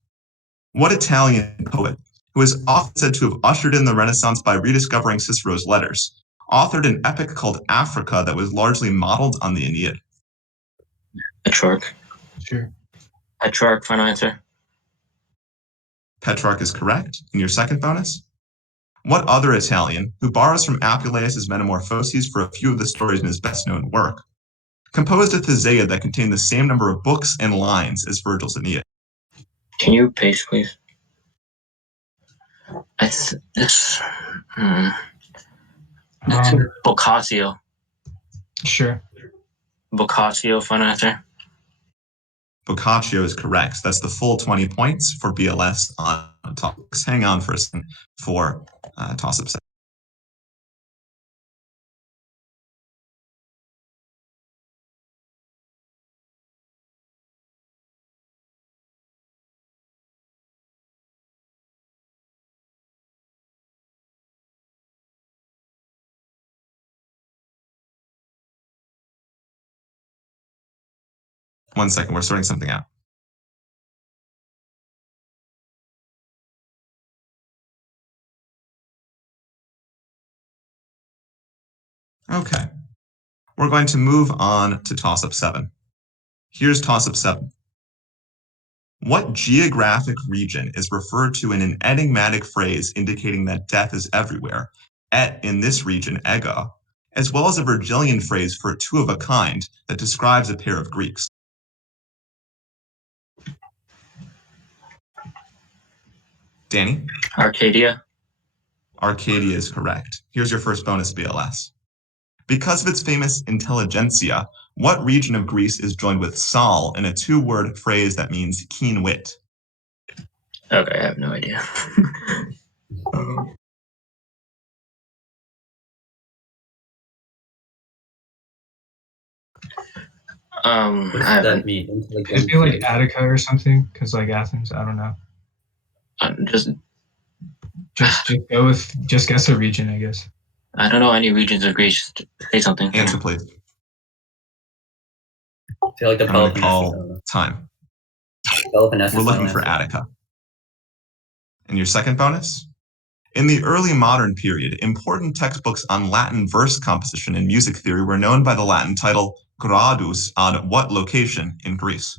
What Italian poet, who is often said to have ushered in the Renaissance by rediscovering Cicero's letters, authored an epic called Africa that was largely modeled on the Aeneid? Petrarch. Sure. Petrarch, final answer. Petrarch is correct. And your second bonus? What other Italian, who borrows from Apuleius' Metamorphoses for a few of the stories in his best-known work, composed a Theseia that contained the same number of books and lines as Virgil's Aeneid? Can you paste, please? Boccaccio. Sure. Boccaccio, final answer. Boccaccio is correct. That's the full 20 points for BLS on topics. Hang on for a second for toss-up 7. One second, we're sorting something out. Okay, we're going to move on to toss-up 7. Here's toss-up 7. What geographic region is referred to in an enigmatic phrase indicating that death is everywhere, et in this region ego, as well as a Virgilian phrase for a two of a kind that describes a pair of Greeks? Danny? Arcadia. Arcadia is correct. Here's your first bonus, BLS. Because of its famous intelligentsia, what region of Greece is joined with Sol in a two-word phrase that means keen wit? Okay, I have no idea. What does that mean? It'd be like Attica or something, because like Athens, I don't know. Just Just guess a region, I guess. I don't know any regions of Greece. Say something. Answer, please. I feel like the I'm going to Peloponnesus. call time. Peloponnesus. We're looking final for answer. Attica. And your second bonus? In the early modern period, important textbooks on Latin verse composition and music theory were known by the Latin title gradus ad what location in Greece?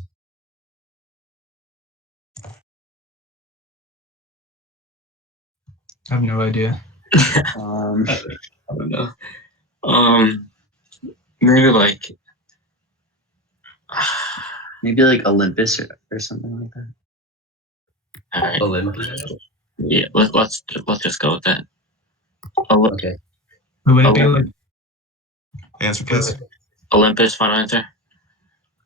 I have no idea. I don't know. Maybe maybe Olympus or something like that. All right. Olympus. Yeah, let's just go with that. Okay. Would it be Answer, please. Olympus, final answer?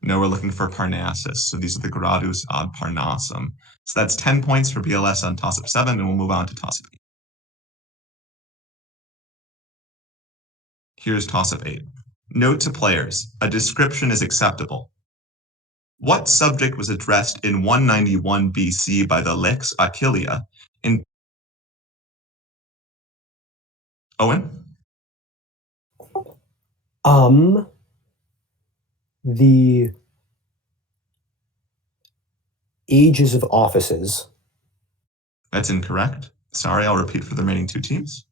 No, we're looking for Parnassus. So these are the gradus ad Parnassum. So that's 10 points for BLS on toss-up 7, and we'll move on to toss-up 8. Here's toss-up 8. Note to players, a description is acceptable. What subject was addressed in 191 BC by the Lex Aquilia in Owen? The ages of offices. That's incorrect. Sorry, I'll repeat for the remaining two teams.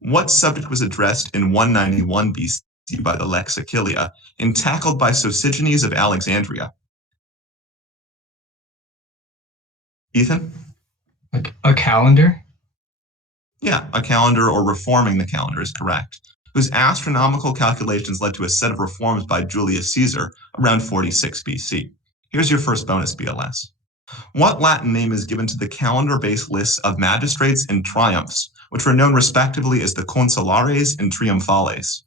What subject was addressed in 191 BC by the Lex Aquilia and tackled by Sosigenes of Alexandria? Ethan? Like a calendar? Yeah, a calendar or reforming the calendar is correct, whose astronomical calculations led to a set of reforms by Julius Caesar around 46 BC. Here's your first bonus, BLS. What Latin name is given to the calendar-based lists of magistrates and triumphs, which were known respectively as the consulares and triumphales?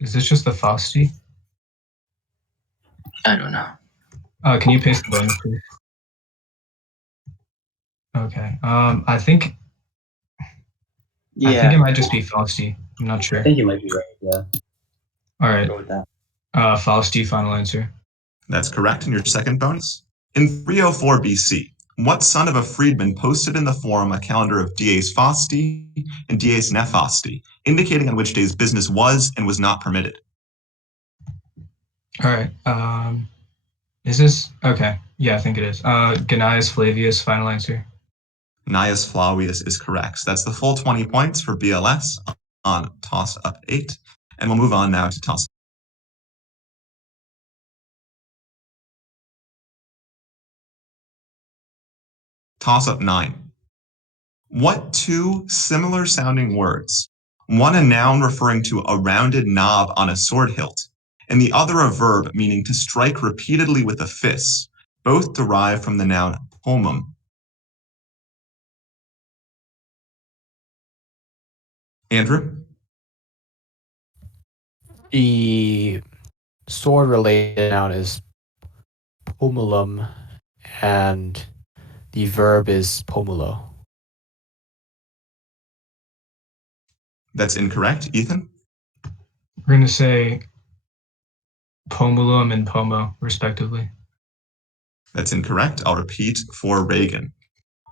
Is this just the Fausti? I don't know. Can you paste the bonus, please? Okay. I think it might just be Fausti. I'm not sure. I think you might be right. Yeah. All right. Go with that. Fausti, final answer. That's correct. And your second bonus? In 304 BC, what son of a freedman posted in the forum a calendar of dies fausti and dies nefasti, indicating on which days business was and was not permitted? All right. Is this okay? Yeah, I think it is. Gnaeus Flavius, final answer. Gnaeus Flavius is correct. So that's the full 20 points for BLS on toss-up 8. And we'll move on now to toss-up. Toss-up 9. What two similar sounding words, one a noun referring to a rounded knob on a sword hilt, and the other a verb meaning to strike repeatedly with a fist, both derive from the noun pomum? Andrew? The sword-related noun is pomulum, and the verb is pomulo. That's incorrect. Ethan? We're going to say pomulum and pomo, respectively. That's incorrect. I'll repeat for Reagan.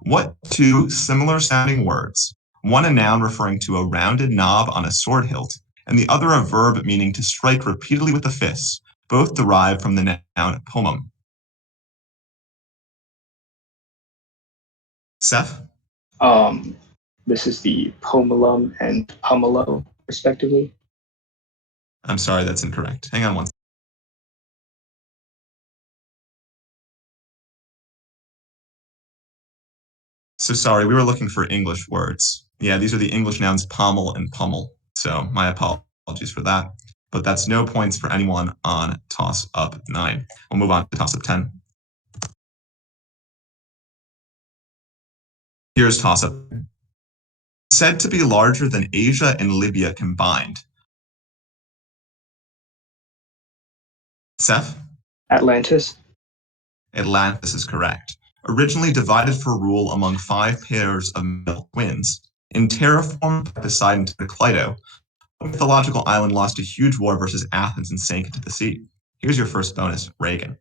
What two similar sounding words, one a noun referring to a rounded knob on a sword hilt, and the other a verb meaning to strike repeatedly with a fist, both derive from the noun pomum? Seth? This is the pomulum and pumelo, respectively. I'm sorry, that's incorrect. Hang on one second. So sorry, we were looking for English words. Yeah, these are the English nouns pommel and pummel. So my apologies for that. But that's no points for anyone on toss-up 9. We'll move on to toss-up 10. Here's toss-up. Said to be larger than Asia and Libya combined. Seth? Atlantis. Atlantis is correct. Originally divided for rule among 5 pairs of male twins, and terraformed by Poseidon to Clito, the mythological island lost a huge war versus Athens and sank into the sea. Here's your first bonus, Reagan.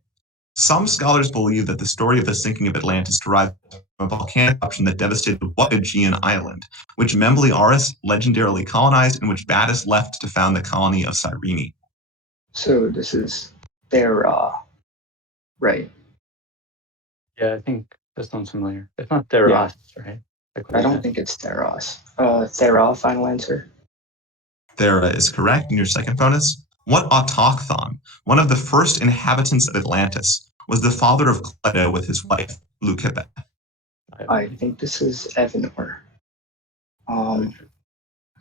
Some scholars believe that the story of the sinking of Atlantis derives a volcanic eruption that devastated what Aegean island, which Membliaris legendarily colonized and which Battus left to found the colony of Cyrene. So this is Thera, right? Yeah, I think this one's familiar. It's not Theros, right? Like what I is don't it? think it's Theros. Thera, final answer. Thera is correct. And your second bonus. What autochthon, one of the first inhabitants of Atlantis, was the father of Cleto with his wife, Leucippe? I think this is Evanor.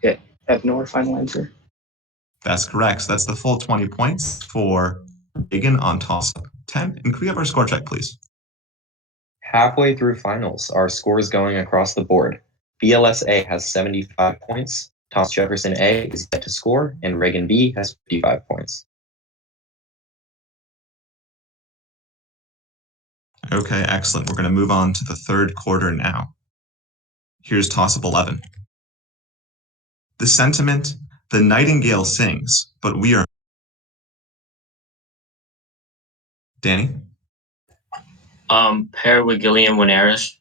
Yeah, Evanor, final answer. That's correct. So that's the full 20 points for Reagan on toss-up 10. And could we have our score check, please? Halfway through finals, our scores going across the board. BLS A has 75 points, Thomas Jefferson A is yet to score, and Reagan B has 55 points. Okay, excellent. We're going to move on to the third quarter now. Here's toss-up 11. The sentiment, the nightingale sings, but we are... Danny? Per Vigilium Veneris.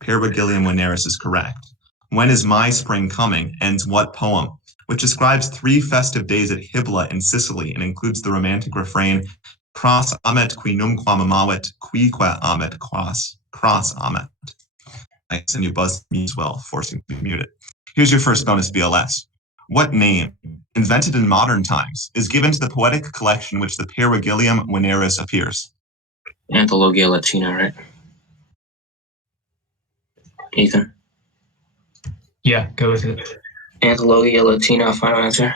Per Vigilium Veneris is correct. When is my spring coming ends what poem, which describes 3 festive days at Hybla in Sicily and includes the romantic refrain Cross amet qui numquam amavit, quique amet cross amet. Nice, and you buzzed me as well, forcing me to mute it. Here's your first bonus BLS. What name, invented in modern times, is given to the poetic collection which the Per Vigilium Veneris appears? Anthologia Latina, right? Ethan? Yeah, go with it. Anthologia Latina, final answer.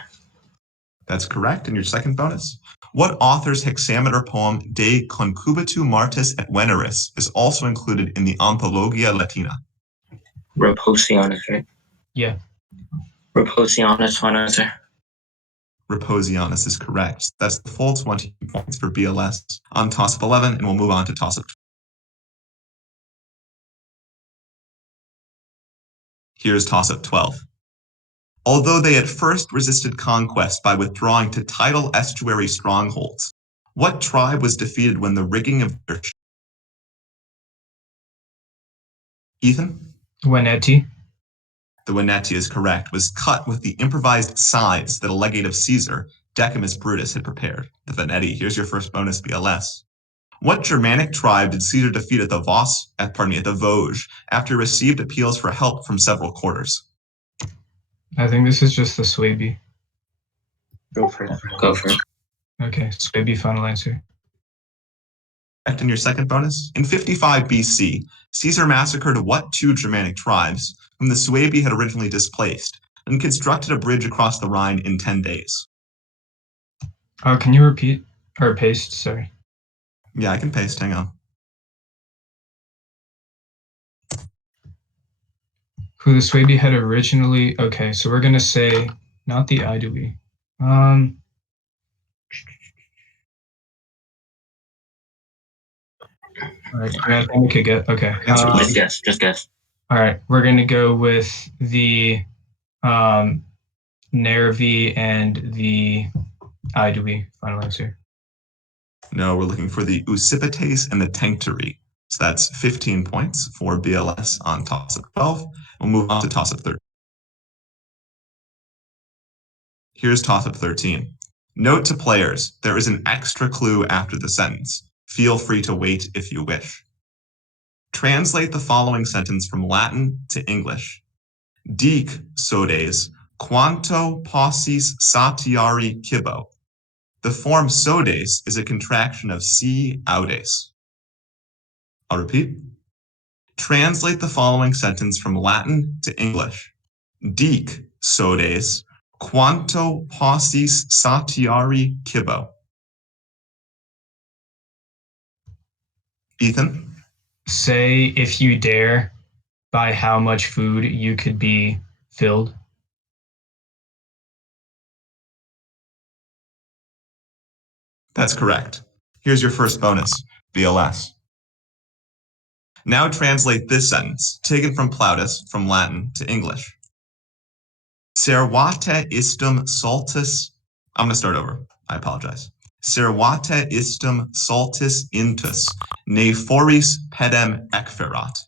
That's correct. And your second bonus? What author's hexameter poem De Concubitu Martis et Veneris is also included in the Anthologia Latina? Reposianus, right? Yeah. Reposianus, final answer. Reposianus is correct. That's the full 20 points for BLS on toss-up 11, and we'll move on to toss-up 12. Here's toss-up 12. Although they at first resisted conquest by withdrawing to tidal estuary strongholds, what tribe was defeated when the rigging of their... Ethan? Veneti. The Veneti is correct, was cut with the improvised scythes that a legate of Caesar, Decimus Brutus, had prepared. The Veneti. Here's your first bonus BLS. What Germanic tribe did Caesar defeat at the Vosges after he received appeals for help from several quarters? I think this is just the Suebi. Go for it. Go for it. Okay, Suebi, final answer. Correct in your second bonus. In 55 BC, Caesar massacred what 2 Germanic tribes, whom the Suebi had originally displaced, and constructed a bridge across the Rhine in 10 days? Oh, can you repeat or paste? Sorry. Yeah, I can paste. Hang on. Who the Suebi had originally... Okay, so we're going to say not the Aedui. All right, I think we could get... Okay. Just guess. All right, we're going to go with the Nervi and the Aedui. Final answer. No, we're looking for the Usipetes and the Tencteri. So that's 15 points for BLS on toss-up 12. We'll move on to toss-up 13. Here's toss-up 13. Note to players, there is an extra clue after the sentence. Feel free to wait if you wish. Translate the following sentence from Latin to English. Dic sodes, quanto possis satiari cibo. The form sodes is a contraction of si audes. I'll repeat. Translate the following sentence from Latin to English. Dic sodes, quanto possis satiari cibo. Ethan? Say, if you dare, by how much food you could be filled. That's correct. Here's your first bonus, BLS. Now translate this sentence, taken from Plautus, from Latin to English. Servate istum saltus... I'm going to start over. I apologize. Servate istum saltus intus, ne foris pedem ecferat.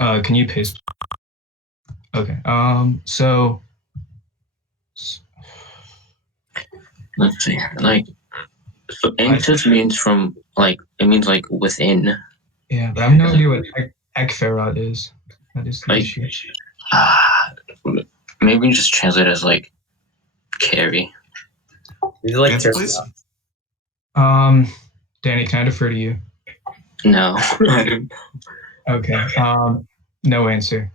Can you paste? Okay. So let's see. Like, so anxious means from like it means like within. Yeah, but I have no idea what ekferat is. That is the Like, issue. maybe we can just translate it as like carry. Is it like Answer, please. Danny, can I defer to you? No. Okay. No answer.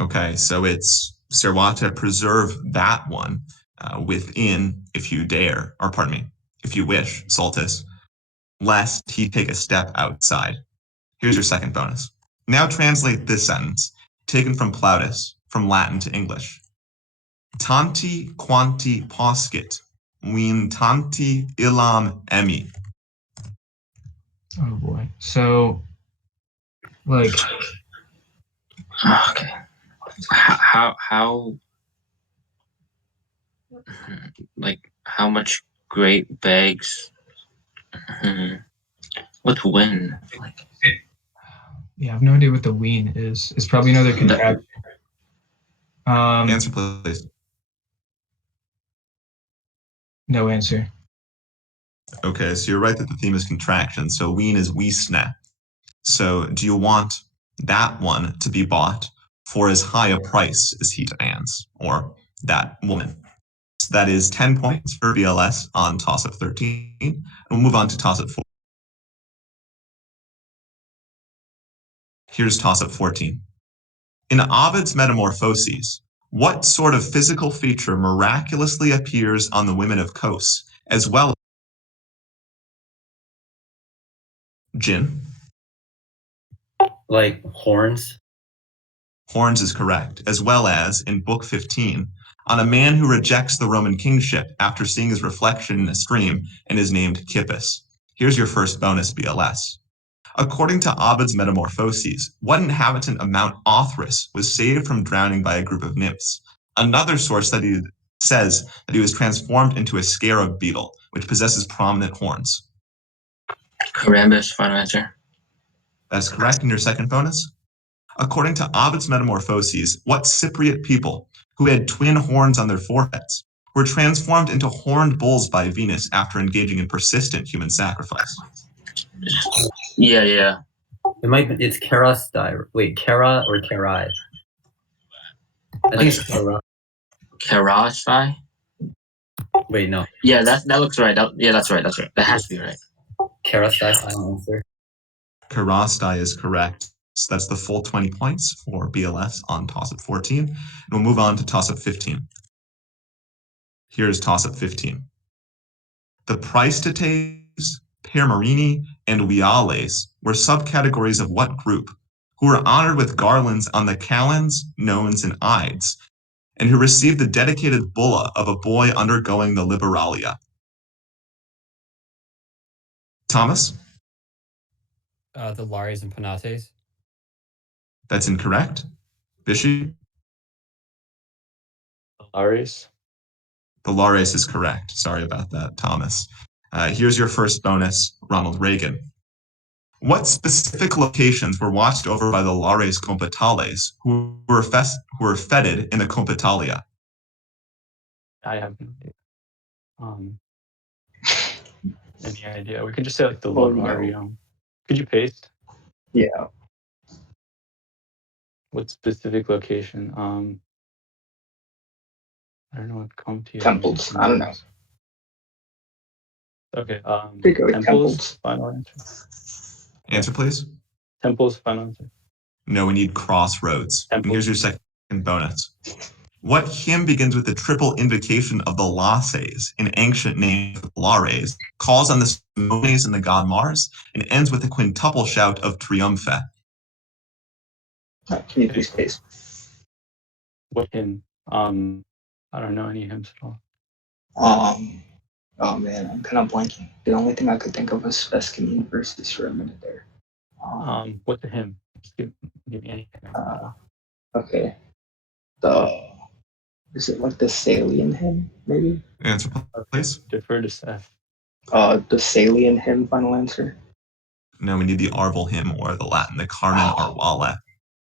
Okay, so it's servata, preserve that one within, if you dare, or pardon me, if you wish, Soltis, lest he take a step outside. Here's your second bonus. Now translate this sentence, taken from Plautus, from Latin to English. Tanti quanti poscit, win tanti illam emi. Oh boy. So, like, Okay. How like how much great bags? What's win? Like, yeah, I have no idea what the ween is. It's probably another contraction. Answer, please. No answer. Okay, so you're right that the theme is contraction. So ween is wiesne. So do you want that one to be bought for as high a price as he demands, or that woman? So that is 10 points for BLS on toss-up 13. And we'll move on to toss-up 4. Here's toss-up 14. In Ovid's Metamorphoses, what sort of physical feature miraculously appears on the women of Kos, as well as Jin? Like horns? Horns is correct, as well as, in Book 15, on a man who rejects the Roman kingship after seeing his reflection in a stream and is named Kippus. Here's your first bonus, BLS. According to Ovid's Metamorphoses, what inhabitant of Mount Othrys was saved from drowning by a group of nymphs? Another source says that he was transformed into a scarab beetle, which possesses prominent horns. Carambus, final answer. That's correct. And your second bonus? According to Ovid's Metamorphoses, what Cypriot people, who had twin horns on their foreheads, were transformed into horned bulls by Venus after engaging in persistent human sacrifice? Yeah. It's Kerastai. Wait, Kara or Karai? I think it's Kara. Karasai? Wait, no. Yeah, that looks right. That's right. That has to be right. Kerastai, final answer. Karastai is correct. So that's the full 20 points for BLS on toss-up 14. And we'll move on to toss-up 15. Here's toss-up 15. The Praestates, Permarini, and Viales were subcategories of what group, who were honored with garlands on the calends, nones, and ides, and who received the dedicated bulla of a boy undergoing the Liberalia? Thomas? The Lares and Penates. That's incorrect. Bishi? Lares. The Lares is correct. Sorry about that, Thomas. Here's your first bonus, Ronald Reagan. What specific locations were watched over by the Lares Compitales, who were feted in the Compitalia? I have no idea. Any idea? We could just say like the Lorarium. Could you paste? Yeah. What specific location? I don't know what Comptia Temples. I don't know. Okay. Temples. Final answer. Answer, please. Temples. Final answer. No, we need crossroads. Temples. And here's your second bonus. What hymn begins with the triple invocation of the Lases, an ancient name of the Lares, calls on the Simones and the god Mars, and ends with a quintuple shout of Triumphe? Can you please paste? What hymn? I don't know any hymns at all. Oh man, I'm kind of blanking. The only thing I could think of was Vescamine versus for a minute there. What's the hymn? Just give me anything. Okay. Is it like the Salian hymn, maybe? Answer, please. Defer to Seth. The Salian hymn, final answer. No, we need the Arval hymn or the Latin, the Carmen Arvale.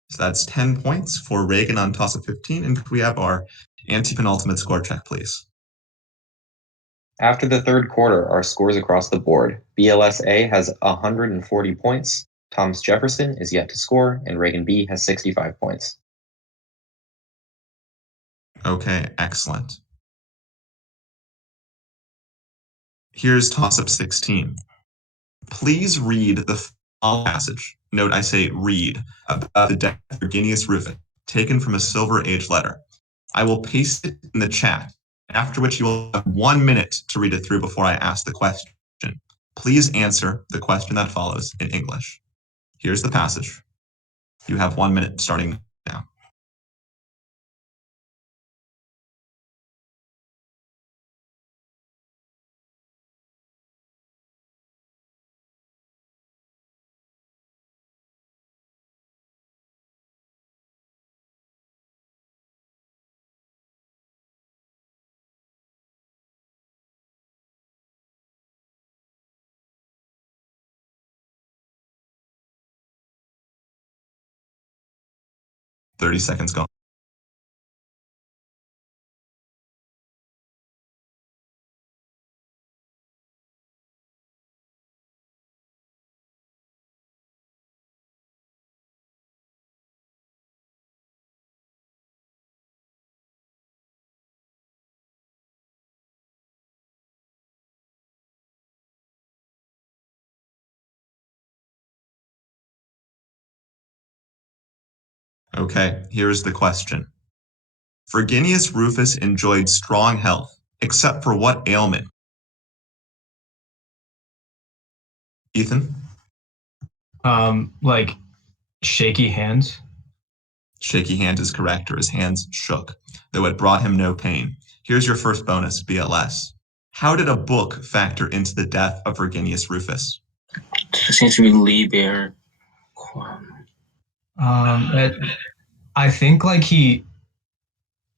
So that's 10 points for Reagan on toss of 15. And could we have our anti-penultimate score check, please? After the third quarter, our scores across the board. BLS A has 140 points. Thomas Jefferson is yet to score, and Reagan B has 65 points. Okay, excellent. Here's toss-up 16. Please read the following passage. Note I say read, about the death of Virginius Rufus, taken from a Silver Age letter. I will paste it in the chat, after which you will have 1 minute to read it through before I ask the question. Please answer the question that follows in English. Here's the passage. You have 1 minute starting now. "30 seconds gone." Okay, here's the question. Virginius Rufus enjoyed strong health, except for what ailment? Ethan? Like shaky hands. Shaky hand is correct, or his hands shook, though it brought him no pain. Here's your first bonus, BLS. How did a book factor into the death of Virginius Rufus? It seems to be Lee Bear. I think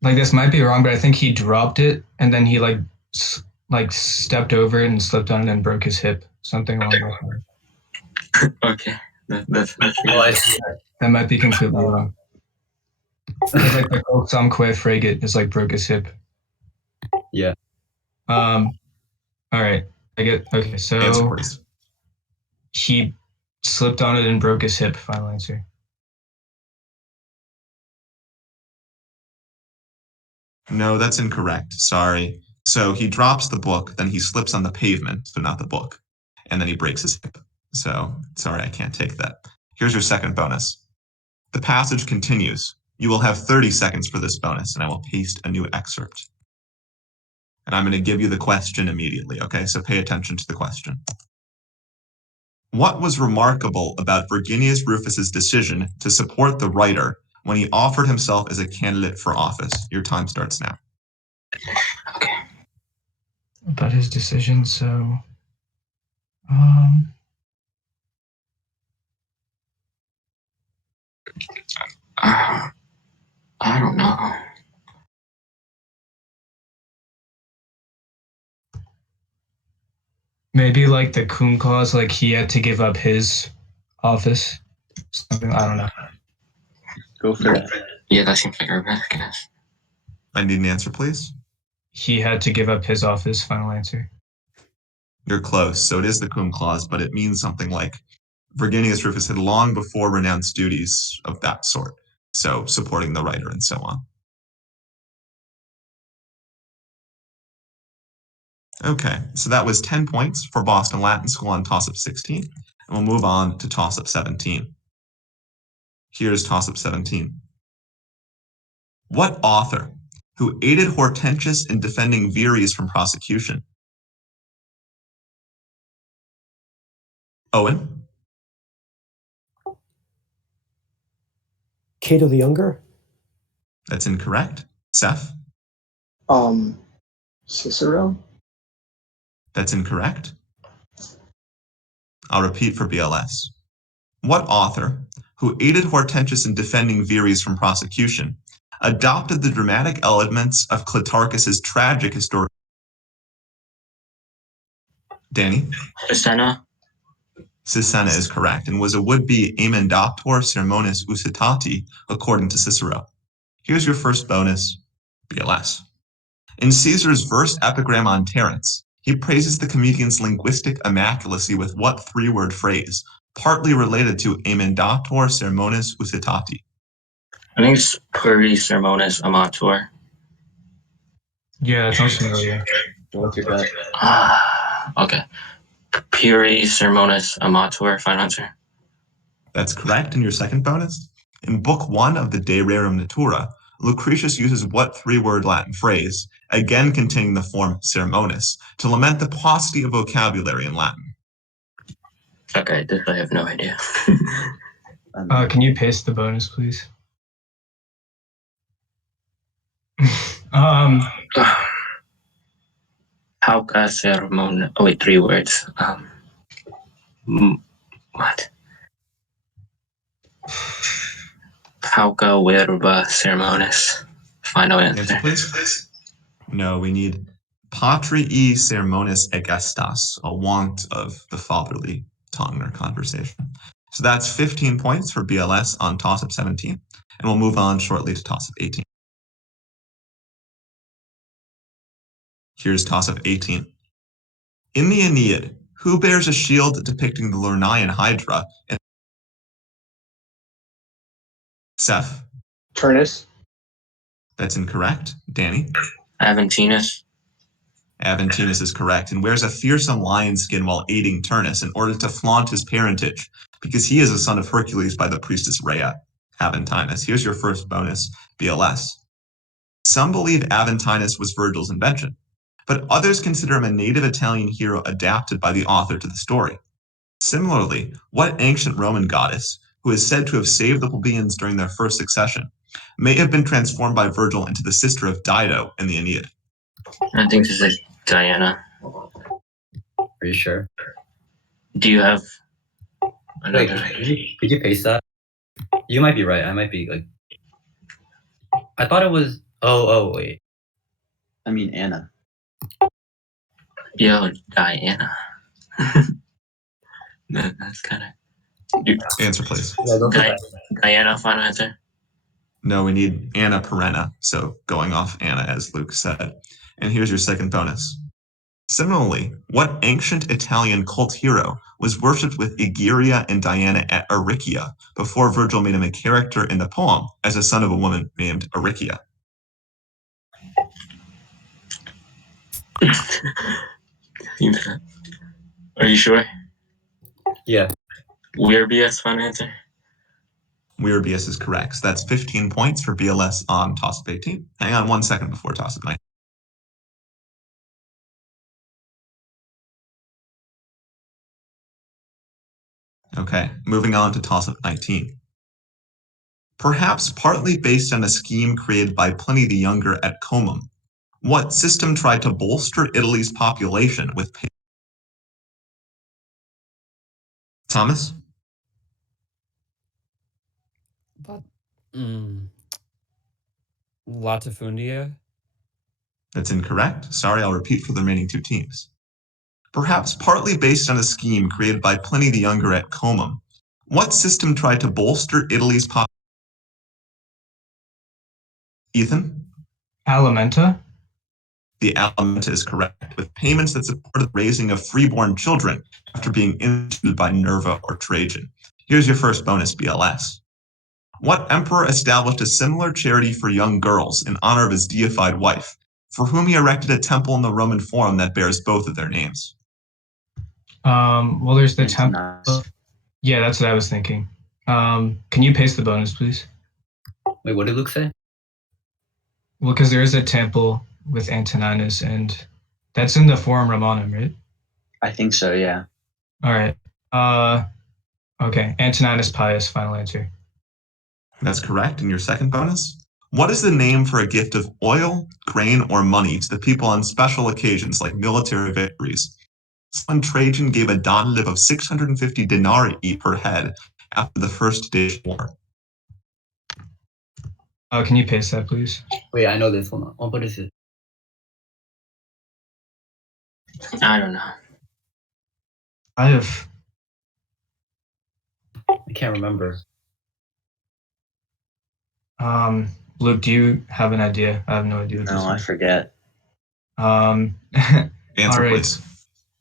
this might be wrong, but I think he dropped it and then he stepped over it and slipped on it and broke his hip. Something along those lines. Okay, that's That might be completely wrong. It's like the Samque frigate is broke his hip. Yeah. All right. Okay. So Answer, please. He slipped on it and broke his hip. Final answer. No, that's incorrect. Sorry. So he drops the book, then he slips on the pavement, but not the book, and then he breaks his hip. So sorry, I can't take that. Here's your second bonus. The passage continues. You will have 30 seconds for this bonus, and I will paste a new excerpt. And I'm going to give you the question immediately, okay? So pay attention to the question. What was remarkable about Virginius Rufus's decision to support the writer when he offered himself as a candidate for office? Your time starts now. Okay. About his decision, so I don't know. maybe the Coon clause, he had to give up his office. Something, I don't know. Go for that. Yeah, that seems like our best guess. I need an answer, please. He had to give up his office. Final answer. You're close. So it is the cum clause, but it means something like Virginius Rufus had long before renounced duties of that sort. So supporting the writer and so on. Okay, so that was 10 points for Boston Latin School on toss-up 16. And we'll move on to toss-up 17. Here's toss-up 17. What author, who aided Hortensius in defending Verres from prosecution? Owen? Cato the Younger? That's incorrect. Seth? Cicero? That's incorrect. I'll repeat for BLS. What author, who aided Hortensius in defending Verres from prosecution, adopted the dramatic elements of Clitarchus's tragic historical... Danny? Avicenna? Sisenna is correct and was a would-be emendator sermonis usitati, according to Cicero. Here's your first bonus, BLS. In Caesar's verse epigram on Terence, he praises the comedian's linguistic immaculacy with what three-word phrase, partly related to emendator sermonis usitati? I think it's Puri Sermonis Amator. Yeah, that sounds familiar. What's your bet? Okay. Puri Sermonis Amator, final answer. That's correct. And your second bonus? In Book 1 of the De Rerum Natura, Lucretius uses what three-word Latin phrase, again containing the form sermonis, to lament the paucity of vocabulary in Latin? Okay, this I have no idea. Can you paste the bonus, please? Pauca Sermon. Oh, wait, 3 words. What? Pauca Verba Sermonis. Final answer. Please? No, we need patrii sermonis egestas, a want of the fatherly tongue or conversation. So that's 15 points for BLS on toss-up 17, and we'll move on shortly to toss-up 18. Here's toss-up 18. In the Aeneid, who bears a shield depicting the Lernaean Hydra? And Seth? Turnus. That's incorrect. Danny? Aventinus. Aventinus is correct, and wears a fearsome lion skin while aiding Turnus in order to flaunt his parentage, because he is a son of Hercules by the priestess Rhea. Aventinus. Here's your first bonus, BLS. Some believe Aventinus was Virgil's invention, but others consider him a native Italian hero adapted by the author to the story. Similarly, what ancient Roman goddess, who is said to have saved the plebeians during their first succession, may have been transformed by Virgil into the sister of Dido in the Aeneid? I think this is Diana. Are you sure? Do you have Wait, another? could you paste that? You might be right. I might be like. I thought it was. Oh, wait. I mean, Anna. Yo, Diana. That's kind of. Answer, please. Diana, final answer. No, we need Anna Perenna, so going off Anna, as Luke said. And here's your second bonus. Similarly, what ancient Italian cult hero was worshipped with Egeria and Diana at Aricia before Virgil made him a character in the poem as a son of a woman named Aricia? Are you sure? Yeah. Weirbius, final answer. Weirbius is correct. So that's 15 points for BLS on toss-up 18. Hang on 1 second before toss-up 19. Okay, moving on to toss-up 19. Perhaps partly based on a scheme created by Pliny the Younger at Comum, what system tried to bolster Italy's population with Thomas? But, Latifundia? That's incorrect. Sorry, I'll repeat for the remaining 2 teams. Perhaps partly based on a scheme created by Pliny the Younger at Comum, what system tried to bolster Italy's population? Ethan? Alimenta? The alimenta is correct, with payments that supported the raising of freeborn children after being instituted by Nerva or Trajan. Here's your first bonus, BLS. What emperor established a similar charity for young girls in honor of his deified wife, for whom he erected a temple in the Roman Forum that bears both of their names? Well, there's the temple. Nice. Yeah, that's what I was thinking. Can you paste the bonus, please? Wait, what did Luke say? Well, because there is a temple with Antoninus, and that's in the Forum Romanum, right? I think so, yeah. All right. Okay. Antoninus Pius, final answer. That's correct. And your second bonus? What is the name for a gift of oil, grain, or money to the people on special occasions like military victories? When Trajan gave a donative of 650 denarii per head after the first Dacian War. Can you paste that, please? Wait, I know this. Hold on. Oh, what is it? I don't know. I have I can't remember. Luke, do you have an idea? I have no idea. No, I forget. All Answer, right. please.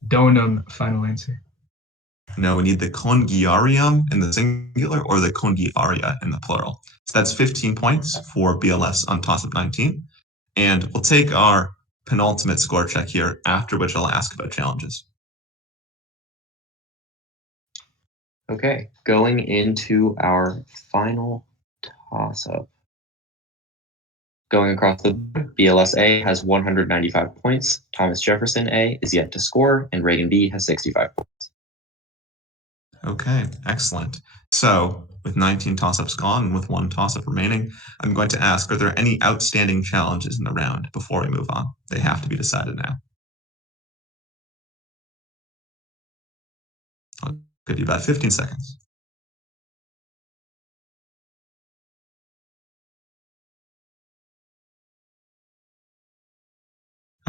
Donum, final answer. No, we need the congiarium in the singular or the congiaria in the plural. So that's 15 points for BLS on toss-up 19. And we'll take our penultimate score check here, after which I'll ask about challenges. Okay, going into our final toss-up. Going across the board, BLS A has 195 points, Thomas Jefferson A is yet to score, and Reagan B has 65 points. Okay, excellent. So, with 19 toss-ups gone and with one toss-up remaining, I'm going to ask, are there any outstanding challenges in the round before we move on? They have to be decided now. I'll give you about 15 seconds.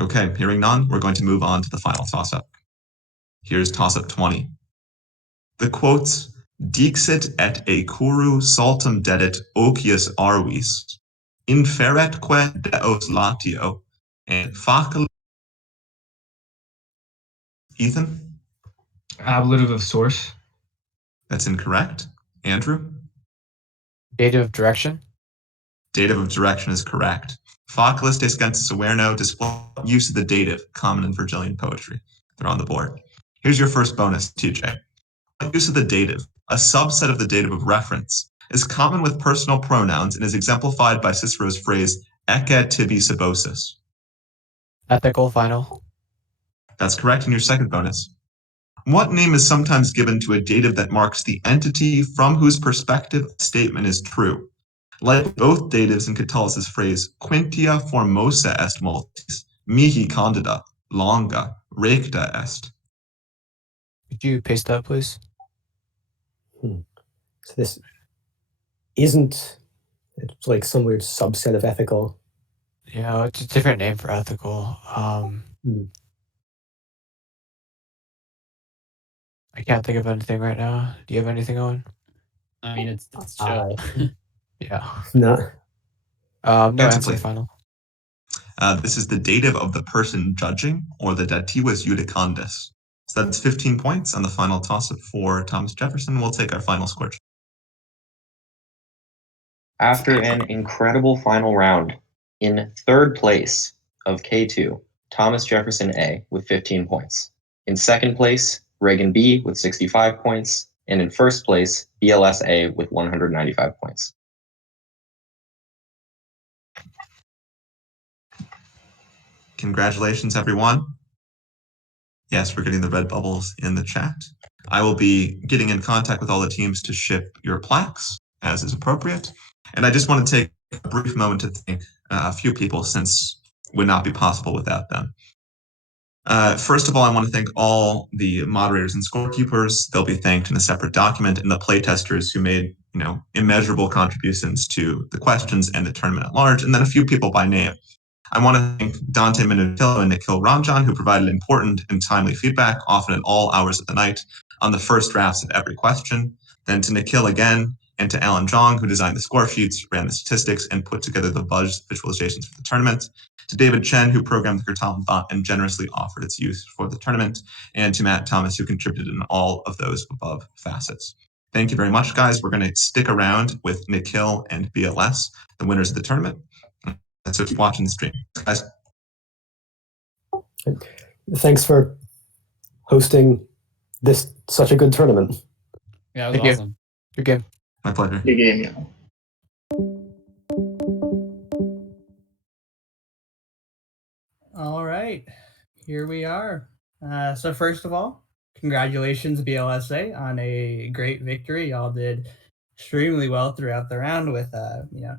Okay, hearing none, we're going to move on to the final toss-up. Here's toss-up 20. The quotes, Dixit et e curu saltum dedit ocius arvis, inferetque deos latio, and facil. Ethan? Ablative of source. That's incorrect. Andrew? Dative of direction. Dative of direction is correct. Facilis descensus averno display use of the dative, common in Virgilian poetry. They're on the board. Here's your first bonus, TJ. Use of the dative, a subset of the dative of reference, is common with personal pronouns and is exemplified by Cicero's phrase, ecce tibi sebosis. Ethical final. That's correct in your second bonus. What name is sometimes given to a dative that marks the entity from whose perspective a statement is true? Like both datives in Catullus' phrase, quintia formosa est multis, mihi candida, longa, recta est. Could you paste that, please? So this isn't, it's like some weird subset of ethical. Yeah, it's a different name for ethical. I can't think of anything right now. Do you have anything on? I mean, it's chill. Yeah. No. No Answer, answer please. final. This is the dative of the person judging, or the dativus judicandus. So that's 15 points on the final toss-up for Thomas Jefferson. We'll take our final score. After an incredible final round, in third place of K2, Thomas Jefferson A with 15 points. In second place, Reagan B with 65 points. And in first place, BLS A with 195 points. Congratulations, everyone. Yes, we're getting the red bubbles in the chat. I will be getting in contact with all the teams to ship your plaques, as is appropriate. And I just want to take a brief moment to thank a few people, since it would not be possible without them. First of all, I want to thank all the moderators and scorekeepers. They'll be thanked in a separate document, and the playtesters who made, immeasurable contributions to the questions and the tournament at large, and then a few people by name. I want to thank Dante Minutillo and Nikhil Ranjan, who provided important and timely feedback, often at all hours of the night, on the first drafts of every question. Then to Nikhil again, and to Alan Zhang, who designed the score sheets, ran the statistics, and put together the visualizations for the tournament. To David Chen, who programmed the Keartamen bot and generously offered its use for the tournament. And to Matt Thomas, who contributed in all of those above facets. Thank you very much, guys. We're going to stick around with Nikhil and BLS, the winners of the tournament. So keep watching the stream, guys. Thanks for hosting such a good tournament. Yeah, it was awesome. Good game. My pleasure. Good game, yeah. All right, here we are. So first of all, congratulations BLS A on a great victory. Y'all did extremely well throughout the round with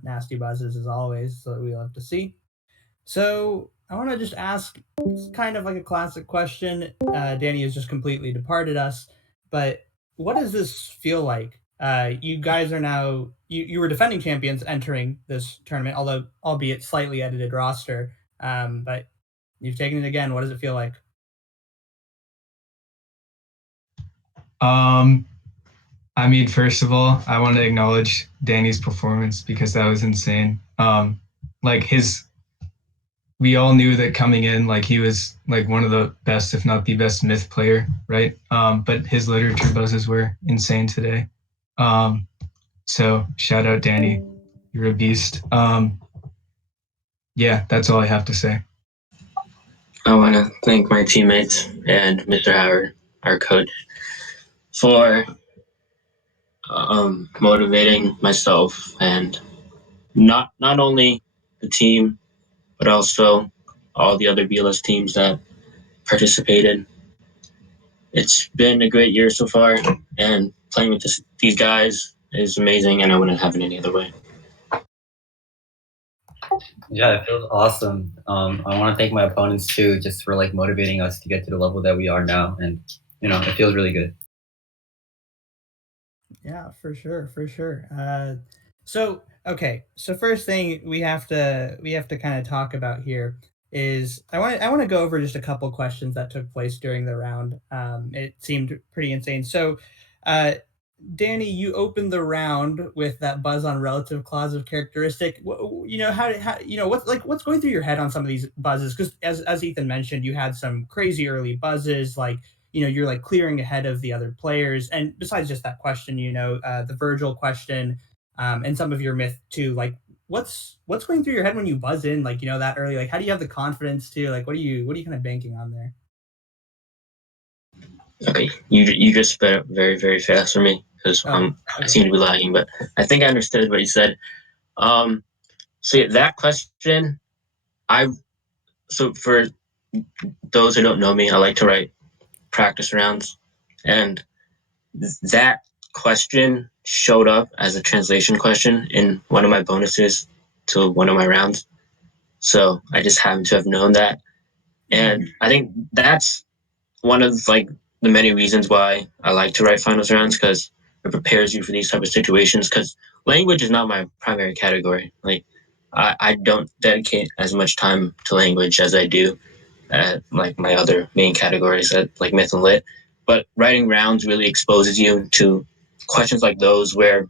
nasty buzzes as always, so we love to see. So I want to just ask, it's kind of like a classic question. Danny has just completely departed us, but what does this feel like? You guys are now you were defending champions entering this tournament, although albeit slightly edited roster. But you've taken it again. What does it feel like? I I mean, first of all, I want to acknowledge Danny's performance because that was insane. Like we all knew that coming in, like he was like one of the best, if not the best myth player, right? But his literature buzzes were insane today. So shout out Danny, you're a beast. Yeah, that's all I have to say. I want to thank my teammates and Mr. Howard, our coach, for motivating myself and not only the team but also all the other BLS teams that participated. It's been a great year so far, and playing with these guys is amazing, and I wouldn't have it any other way. Yeah, it feels awesome. I want to thank my opponents too, just for like motivating us to get to the level that we are now, and it feels really good. Yeah, for sure, for sure. So okay, so first thing we have to kind of talk about here is I want to go over just a couple questions that took place during the round. It seemed pretty insane. So, uh, Danny, you opened the round with that buzz on relative clause of characteristic. How what's going through your head on some of these buzzes? Because as Ethan mentioned, you had some crazy early buzzes, like you're like clearing ahead of the other players. And besides just that question, the Virgil question, and some of your myth too, like what's going through your head when you buzz in, like that early? Like, how do you have the confidence to like what are you kind of banking on there? Okay, you just sped up very very fast for me because Oh, I okay. seem to be lagging, but I think I understood what you said. So yeah, that question, I so for those who don't know me, I like to write practice rounds, and that question showed up as a translation question in one of my bonuses to one of my rounds. So I just happen to have known that, and I think that's one of like the many reasons why I like to write finals rounds because it prepares you for these type of situations. Because language is not my primary category. Like I don't dedicate as much time to language as I do at like my other main categories at like myth and lit. But writing rounds really exposes you to questions like those where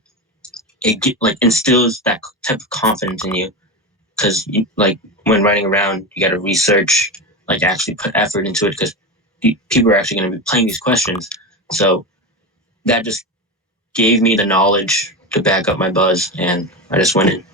like instills that type of confidence in you because like when writing around you got to research, like actually put effort into it because people are actually going to be playing these questions. So that just gave me the knowledge to back up my buzz, and I just went in.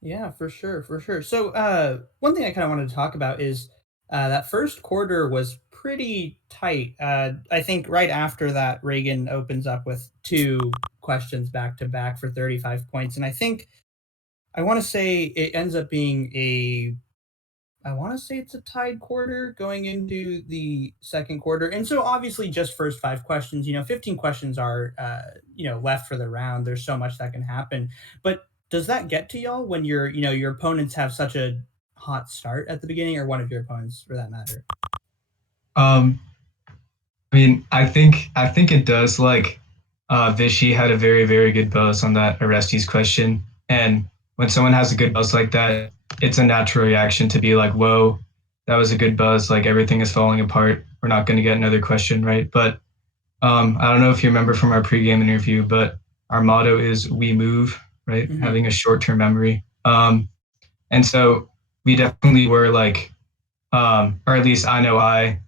Yeah, for sure, for sure. So, one thing I kind of wanted to talk about is that first quarter was pretty tight. I think right after that, Reagan opens up with two questions back to back for 35 points. And I want to say it ends up being I want to say it's a tied quarter going into the second quarter. And so obviously just first five questions, 15 questions are, left for the round. There's so much that can happen. But does that get to y'all when your opponents have such a hot start at the beginning, or one of your opponents for that matter? Um, I mean, I think it does. Like, Vichy had a very very good buzz on that Orestes question, and when someone has a good buzz like that, it's a natural reaction to be like, "Whoa, that was a good buzz. Like everything is falling apart. We're not going to get another question, right?" But I don't know if you remember from our pregame interview, but our motto is "We move," right? Mhm. Having a short-term memory, and so we definitely were like, or at least I know I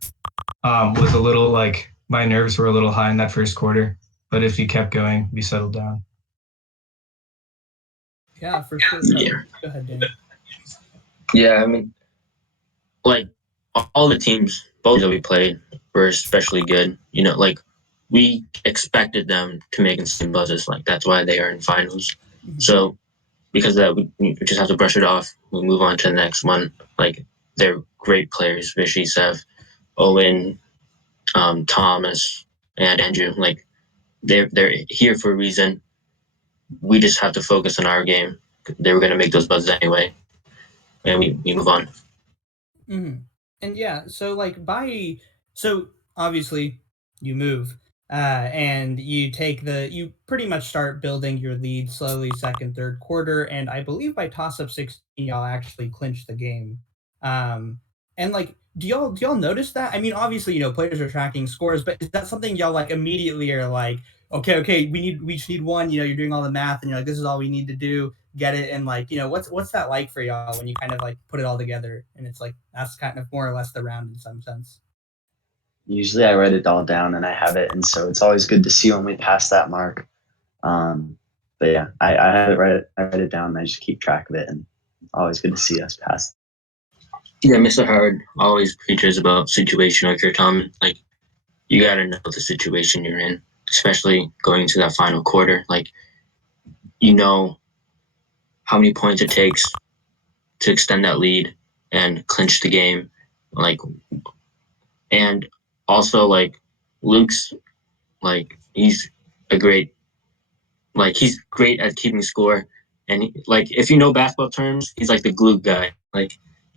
was a little like my nerves were a little high in that first quarter, but if we kept going, we settled down. Yeah, for sure. Yeah, Go ahead, Danny. yeah. I mean, like all the teams, both that we played, were especially good. Like we expected them to make insane buzzes. Like that's why they are in finals. Mhm. So because of that, we just have to brush it off. We move on to the next one. Like they're great players. Vishy, Seth, Owen, Thomas, and Andrew. Like they're here for a reason. We just have to focus on our game. They were gonna make those buzzes anyway, and we move on. Mhm. And yeah, so like so obviously you move, and you pretty much start building your lead slowly second, third quarter, and I believe by toss up 16 y'all actually clinch the game. And like do y'all notice that? I mean, obviously, players are tracking scores, but is that something y'all like immediately are like, okay, we just need one. You know, you're doing all the math, and you're like, this is all we need to do, get it, and like, you know, what's that like for y'all when you kind of like put it all together, and it's like that's kind of more or less the round in some sense. Usually I write it all down and I have it, and so it's always good to see when we pass that mark. But yeah, I have it I write it down and I just keep track of it, and always good to see us pass. Yeah, Mr. Howard always preaches about situational Keartamen. Like, you got to know the situation you're in, especially going into that final quarter. Like, you know how many points it takes to extend that lead and clinch the game. Like, and also, like, Luke's, like, he's a great, like, he's great at keeping score. And, like, if you know basketball terms, he's like the glue guy. Like,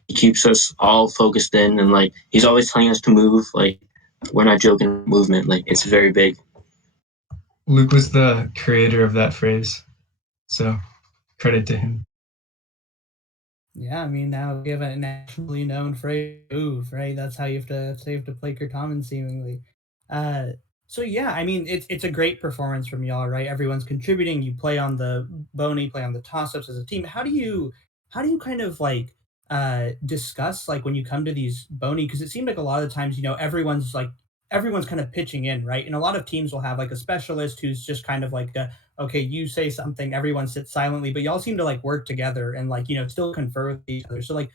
he keeps us all focused in, and, like, he's always telling us to move. Like, we're not joking movement. Like, it's very big. Luke was the creator of that phrase, so credit to him. Yeah, I mean, now we have a nationally known phrase, move, right? That's how you have to play Keartamen seemingly. Uh, so yeah, I mean, it's a great performance from y'all, right? Everyone's contributing. You play on the bony, play on the toss ups as a team. How do you kind of like discuss like when you come to these bony? Because it seemed like a lot of the times, you know, everyone's kind of pitching in, right? And a lot of teams will have like a specialist who's just kind of like okay, you say something, everyone sits silently, but y'all seem to like work together and like, you know, still confer with each other. So like,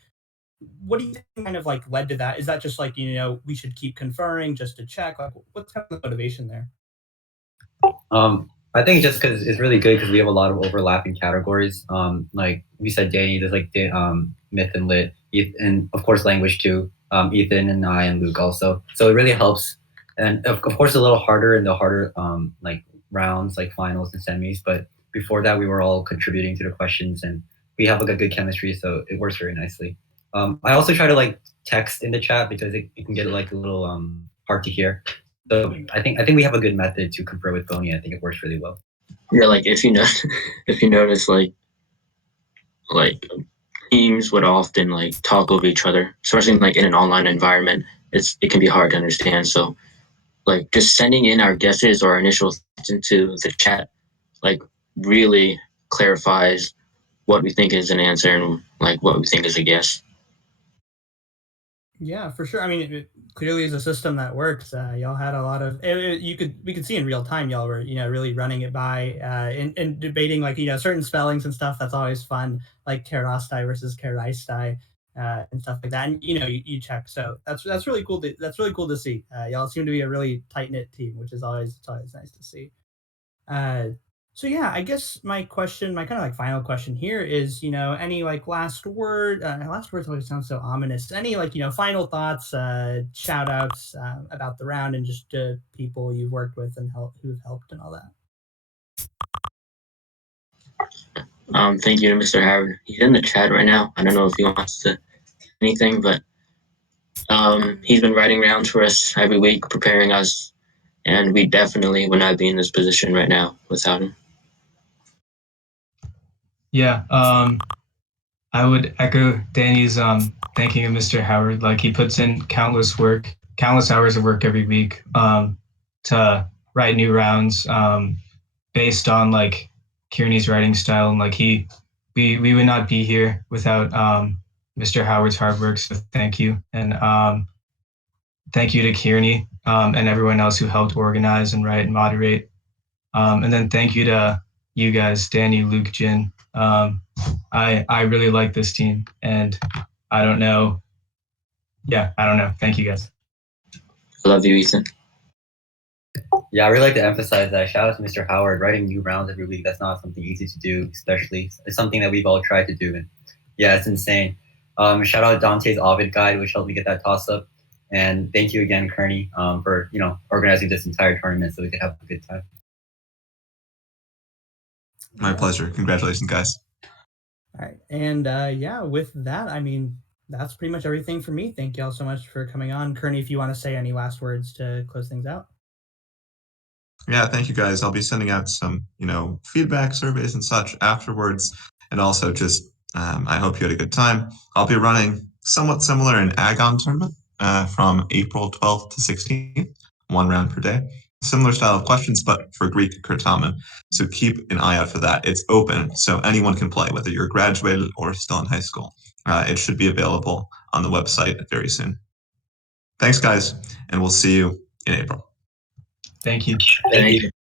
what do you think kind of like led to that? Is that just like, you know, we should keep conferring just to check? Like, what's kind of the motivation there? I think just because it's really good because we have a lot of overlapping categories. Like we said, Danny, there's like myth and lit, and of course language too. Ethan and I and Luke also. So it really helps, and of course a little harder in the harder like rounds like finals and semis. But before that, we were all contributing to the questions, and we have like a good chemistry, so it works very nicely. I also try to like text in the chat because it can get like a little hard to hear. So I think we have a good method to confer with Boney. I think it works really well. Yeah, like if you know, if you notice, like teams would often like talk over each other, especially like in an online environment. It can be hard to understand. So like just sending in our guesses or our initial thoughts into the chat, like really clarifies what we think is an answer and like what we think is a guess. Yeah, for sure. I mean, it clearly is a system that works. Y'all had a lot of we could see in real time y'all were, you know, really running it by and debating like, you know, certain spellings and stuff. That's always fun, like Kerastai versus Keristai and stuff like that. And you know, you check. So that's really cool. That's really cool to see. Y'all seem to be a really tight knit team, which is it's always nice to see. Uh, so yeah, I guess my question, my kind of like final question here is, you know, any like last word, last words always sound so ominous. Any like, you know, final thoughts, shout outs about the round and just people you've worked with and who've helped and all that. Thank you to Mr. Howard. He's in the chat right now. I don't know if he wants to anything, but he's been writing rounds for us every week, preparing us, and we definitely would not be in this position right now without him. Yeah, I would echo Danny's thanking of Mr. Howard. Like he puts in countless hours of work every week to write new rounds based on like Kearney's writing style, and like we would not be here without Mr. Howard's hard work. So thank you, and thank you to Kearney and everyone else who helped organize and write and moderate. And then thank you to you guys, Danny, Luke, Jin. I really like this team, and I don't know. Yeah, I don't know. Thank you guys. I love you, Ethan. Yeah, I really like to emphasize that. Shout out to Mr. Howard. Writing new rounds every week, that's not something easy to do, especially. It's something that we've all tried to do. And yeah, it's insane. Shout out Dante's Ovid guide, which helped me get that toss up. And thank you again, Kearney, for, you know, organizing this entire tournament so we could have a good time. My pleasure. Congratulations, guys. All right. And yeah, with that, I mean, that's pretty much everything for me. Thank you all so much for coming on. Kearney, if you want to say any last words to close things out. Yeah, thank you guys. I'll be sending out some, you know, feedback surveys and such afterwards. And also just, I hope you had a good time. I'll be running somewhat similar an Agon tournament from April 12th to 16th, one round per day. similar style of questions, but for Greek Keartamen. So keep an eye out for that. It's open, so anyone can play, whether you're graduated or still in high school. It should be available on the website very soon. Thanks, guys, and we'll see you in April. Thank you. Thank you.